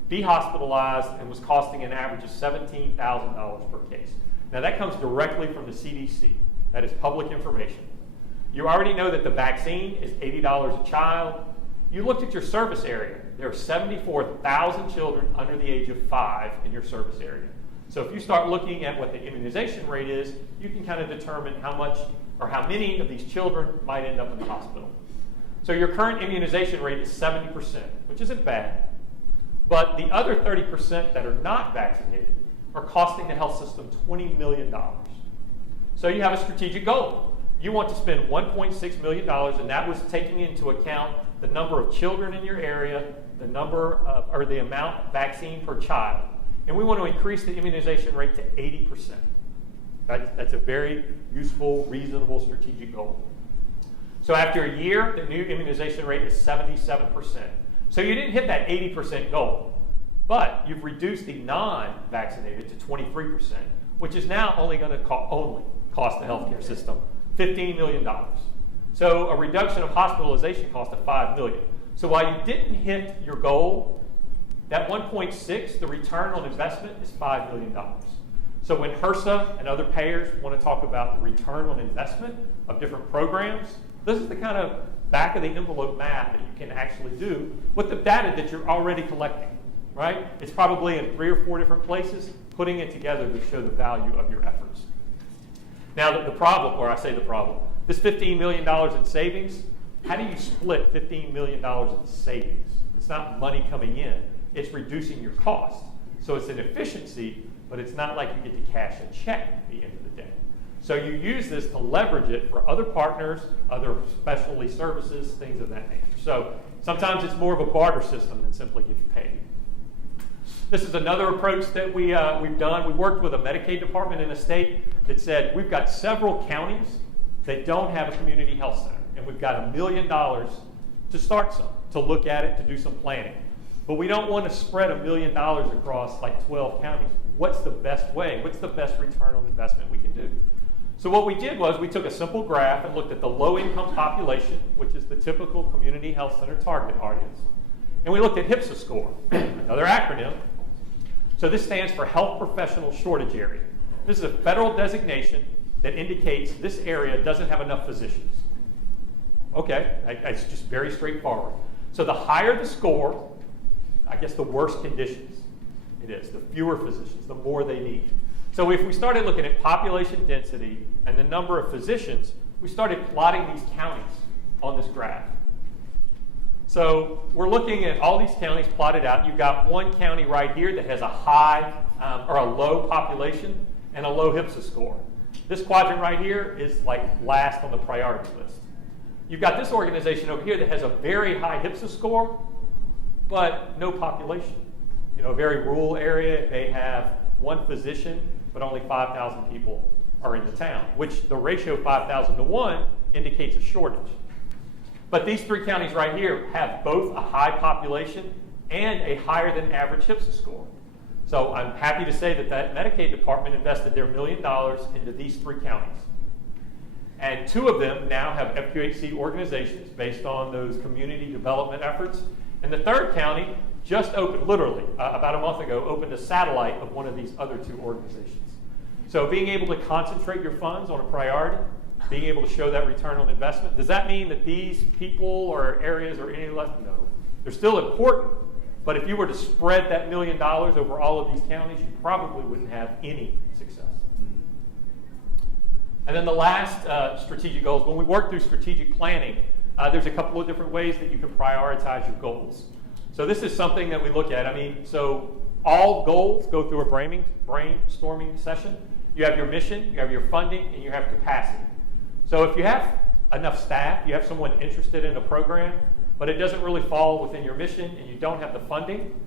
be hospitalized and was costing an average of $17,000 per case. Now that comes directly from the CDC. That is public information. You already know that the vaccine is $80 a child. You looked at your service area. There are 74,000 children under the age of 5 in your service area. So if you start looking at what the immunization rate is, you can kind of determine how much or how many of these children might end up in the hospital. So your current immunization rate is 70%, which isn't bad. But the other 30% that are not vaccinated are costing the health system $20 million. So you have a strategic goal. You want to spend $1.6 million, and that was taking into account the number of children in your area, the number of, or the amount of vaccine per child. And we want to increase the immunization rate to 80%. That's a very useful, reasonable strategic goal. So after a year, the new immunization rate is 77%. So you didn't hit that 80% goal, but you've reduced the non-vaccinated to 23%, which is now only going to cost the healthcare system $15 million. So a reduction of hospitalization cost of $5 million. So while you didn't hit your goal, that 1.6, the return on investment is $5 million. So when HRSA and other payers want to talk about the return on investment of different programs, this is the kind of back of the envelope math that you can actually do with the data that you're already collecting, right? It's probably in 3 or 4 different places, putting it together to show the value of your efforts. Now the problem, or I say the problem, this $15 million in savings, how do you split $15 million in savings? It's not money coming in, it's reducing your cost. So it's an efficiency, but it's not like you get to cash a check at the end of the day. So you use this to leverage it for other partners, other specialty services, things of that nature. So sometimes it's more of a barter system than simply getting paid. This is another approach that we've done. We worked with a Medicaid department in a state that said, we've got several counties that don't have a community health center, and we've got $1 million to start some, to look at it, to do some planning. But we don't want to spread $1 million across like 12 counties. What's the best way? What's the best return on investment we can do? So what we did was we took a simple graph and looked at the low-income population, which is the typical community health center target audience. And we looked at HPSA score, another acronym. So this stands for Health Professional Shortage Area. This is a federal designation that indicates this area doesn't have enough physicians. Okay, it's just very straightforward. So the higher the score, I guess the worse conditions it is, the fewer physicians, the more they need. So if we started looking at population density and the number of physicians, we started plotting these counties on this graph. So we're looking at all these counties plotted out. You've got one county right here that has a high or a low population and a low HPSA score. This quadrant right here is like last on the priority list. You've got this organization over here that has a very high HPSA score, but no population. You know, a very rural area, they have one physician, but only 5,000 people are in the town, which the ratio 5,000 to 1 indicates a shortage. But these 3 counties right here have both a high population and a higher than average HPSA score. So I'm happy to say that that Medicaid department invested their $1 million into these 3 counties. And 2 of them now have FQHC organizations based on those community development efforts. And the 3rd county just opened, literally, about a month ago, opened a satellite of one of these other 2 organizations. So being able to concentrate your funds on a priority, being able to show that return on investment, does that mean that these people or areas are any less? No. They're still important, but if you were to spread that $1 million over all of these counties, you probably wouldn't have any success. And then the last strategic goals, when we work through strategic planning, there's a couple of different ways that you can prioritize your goals. So this is something that we look at. I mean, so all goals go through a brainstorming session. You have your mission, you have your funding, and you have capacity. So if you have enough staff, you have someone interested in a program, but it doesn't really fall within your mission and you don't have the funding,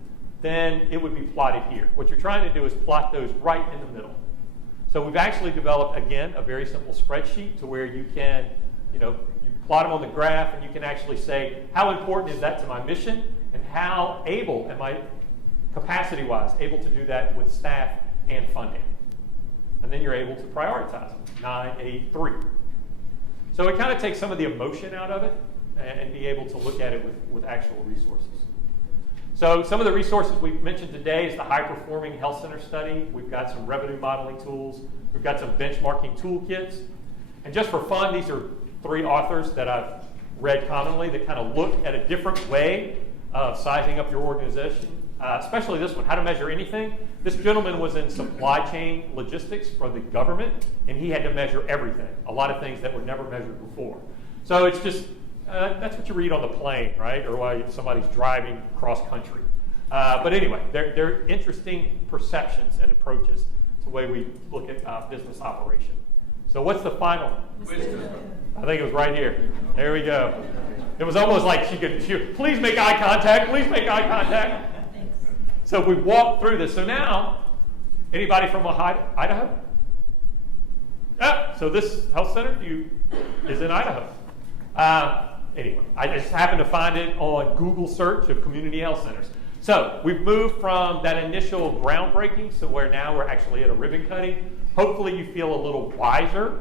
then it would be plotted here. What you're trying to do is plot those right in the middle. So we've actually developed, again, a very simple spreadsheet to where you can, you plot them on the graph and you can actually say, how important is that to my mission and how able am I, capacity-wise, able to do that with staff and funding. And then you're able to prioritize them, 9, 8, 3. So it kind of takes some of the emotion out of it and be able to look at it with actual resources. So some of the resources we've mentioned today is the High Performing Health Center study. We've got some revenue modeling tools. We've got some benchmarking toolkits. And just for fun, these are 3 authors that I've read commonly that kind of look at a different way of sizing up your organization, especially this one, How to Measure Anything. This gentleman was in supply chain logistics for the government, and he had to measure everything, a lot of things that were never measured before. So it's just, that's what you read on the plane, right? Or while somebody's driving cross country. But anyway, they're interesting perceptions and approaches to the way we look at business operation. So what's the final? Wisdom. I think it was right here. There we go. It was almost like she please make eye contact, please make eye contact. So we walked through this. So now, anybody from Idaho? So this health center is in Idaho. Anyway, I just happened to find it on Google search of community health centers. So we've moved from that initial groundbreaking, so where now we're actually at a ribbon cutting. Hopefully you feel a little wiser,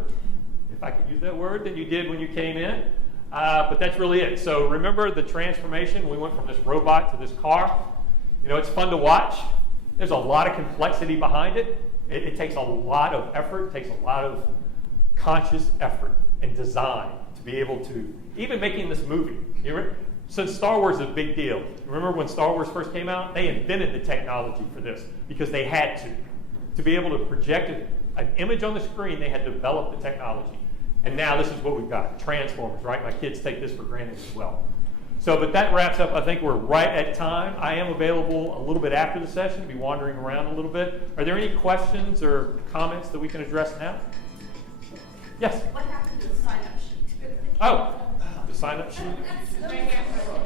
if I could use that word, than you did when you came in. But that's really it. So remember the transformation. We went from this robot to this car. You know, it's fun to watch. There's a lot of complexity behind it. It takes a lot of effort. It takes a lot of conscious effort and design to be able to, even making this movie. Since Star Wars is a big deal. Remember when Star Wars first came out? They invented the technology for this because they had to. To be able to project an image on the screen, they had developed the technology. And now this is what we've got, Transformers, right? My kids take this for granted as well. So, but that wraps up. I think we're right at time. I am available a little bit after the session, be wandering around a little bit. Are there any questions or comments that we can address now? Yes? What happened to the sign-up sheet? Oh, the sign-up sheet?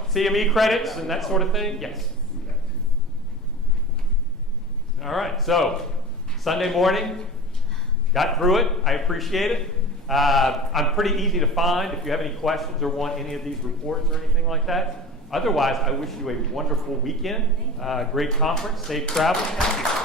CME credits and that sort of thing? Yes. All right, so Sunday morning, got through it. I appreciate it. I'm pretty easy to find if you have any questions or want any of these reports or anything like that. Otherwise, I wish you a wonderful weekend, great conference, safe travel. Thank you.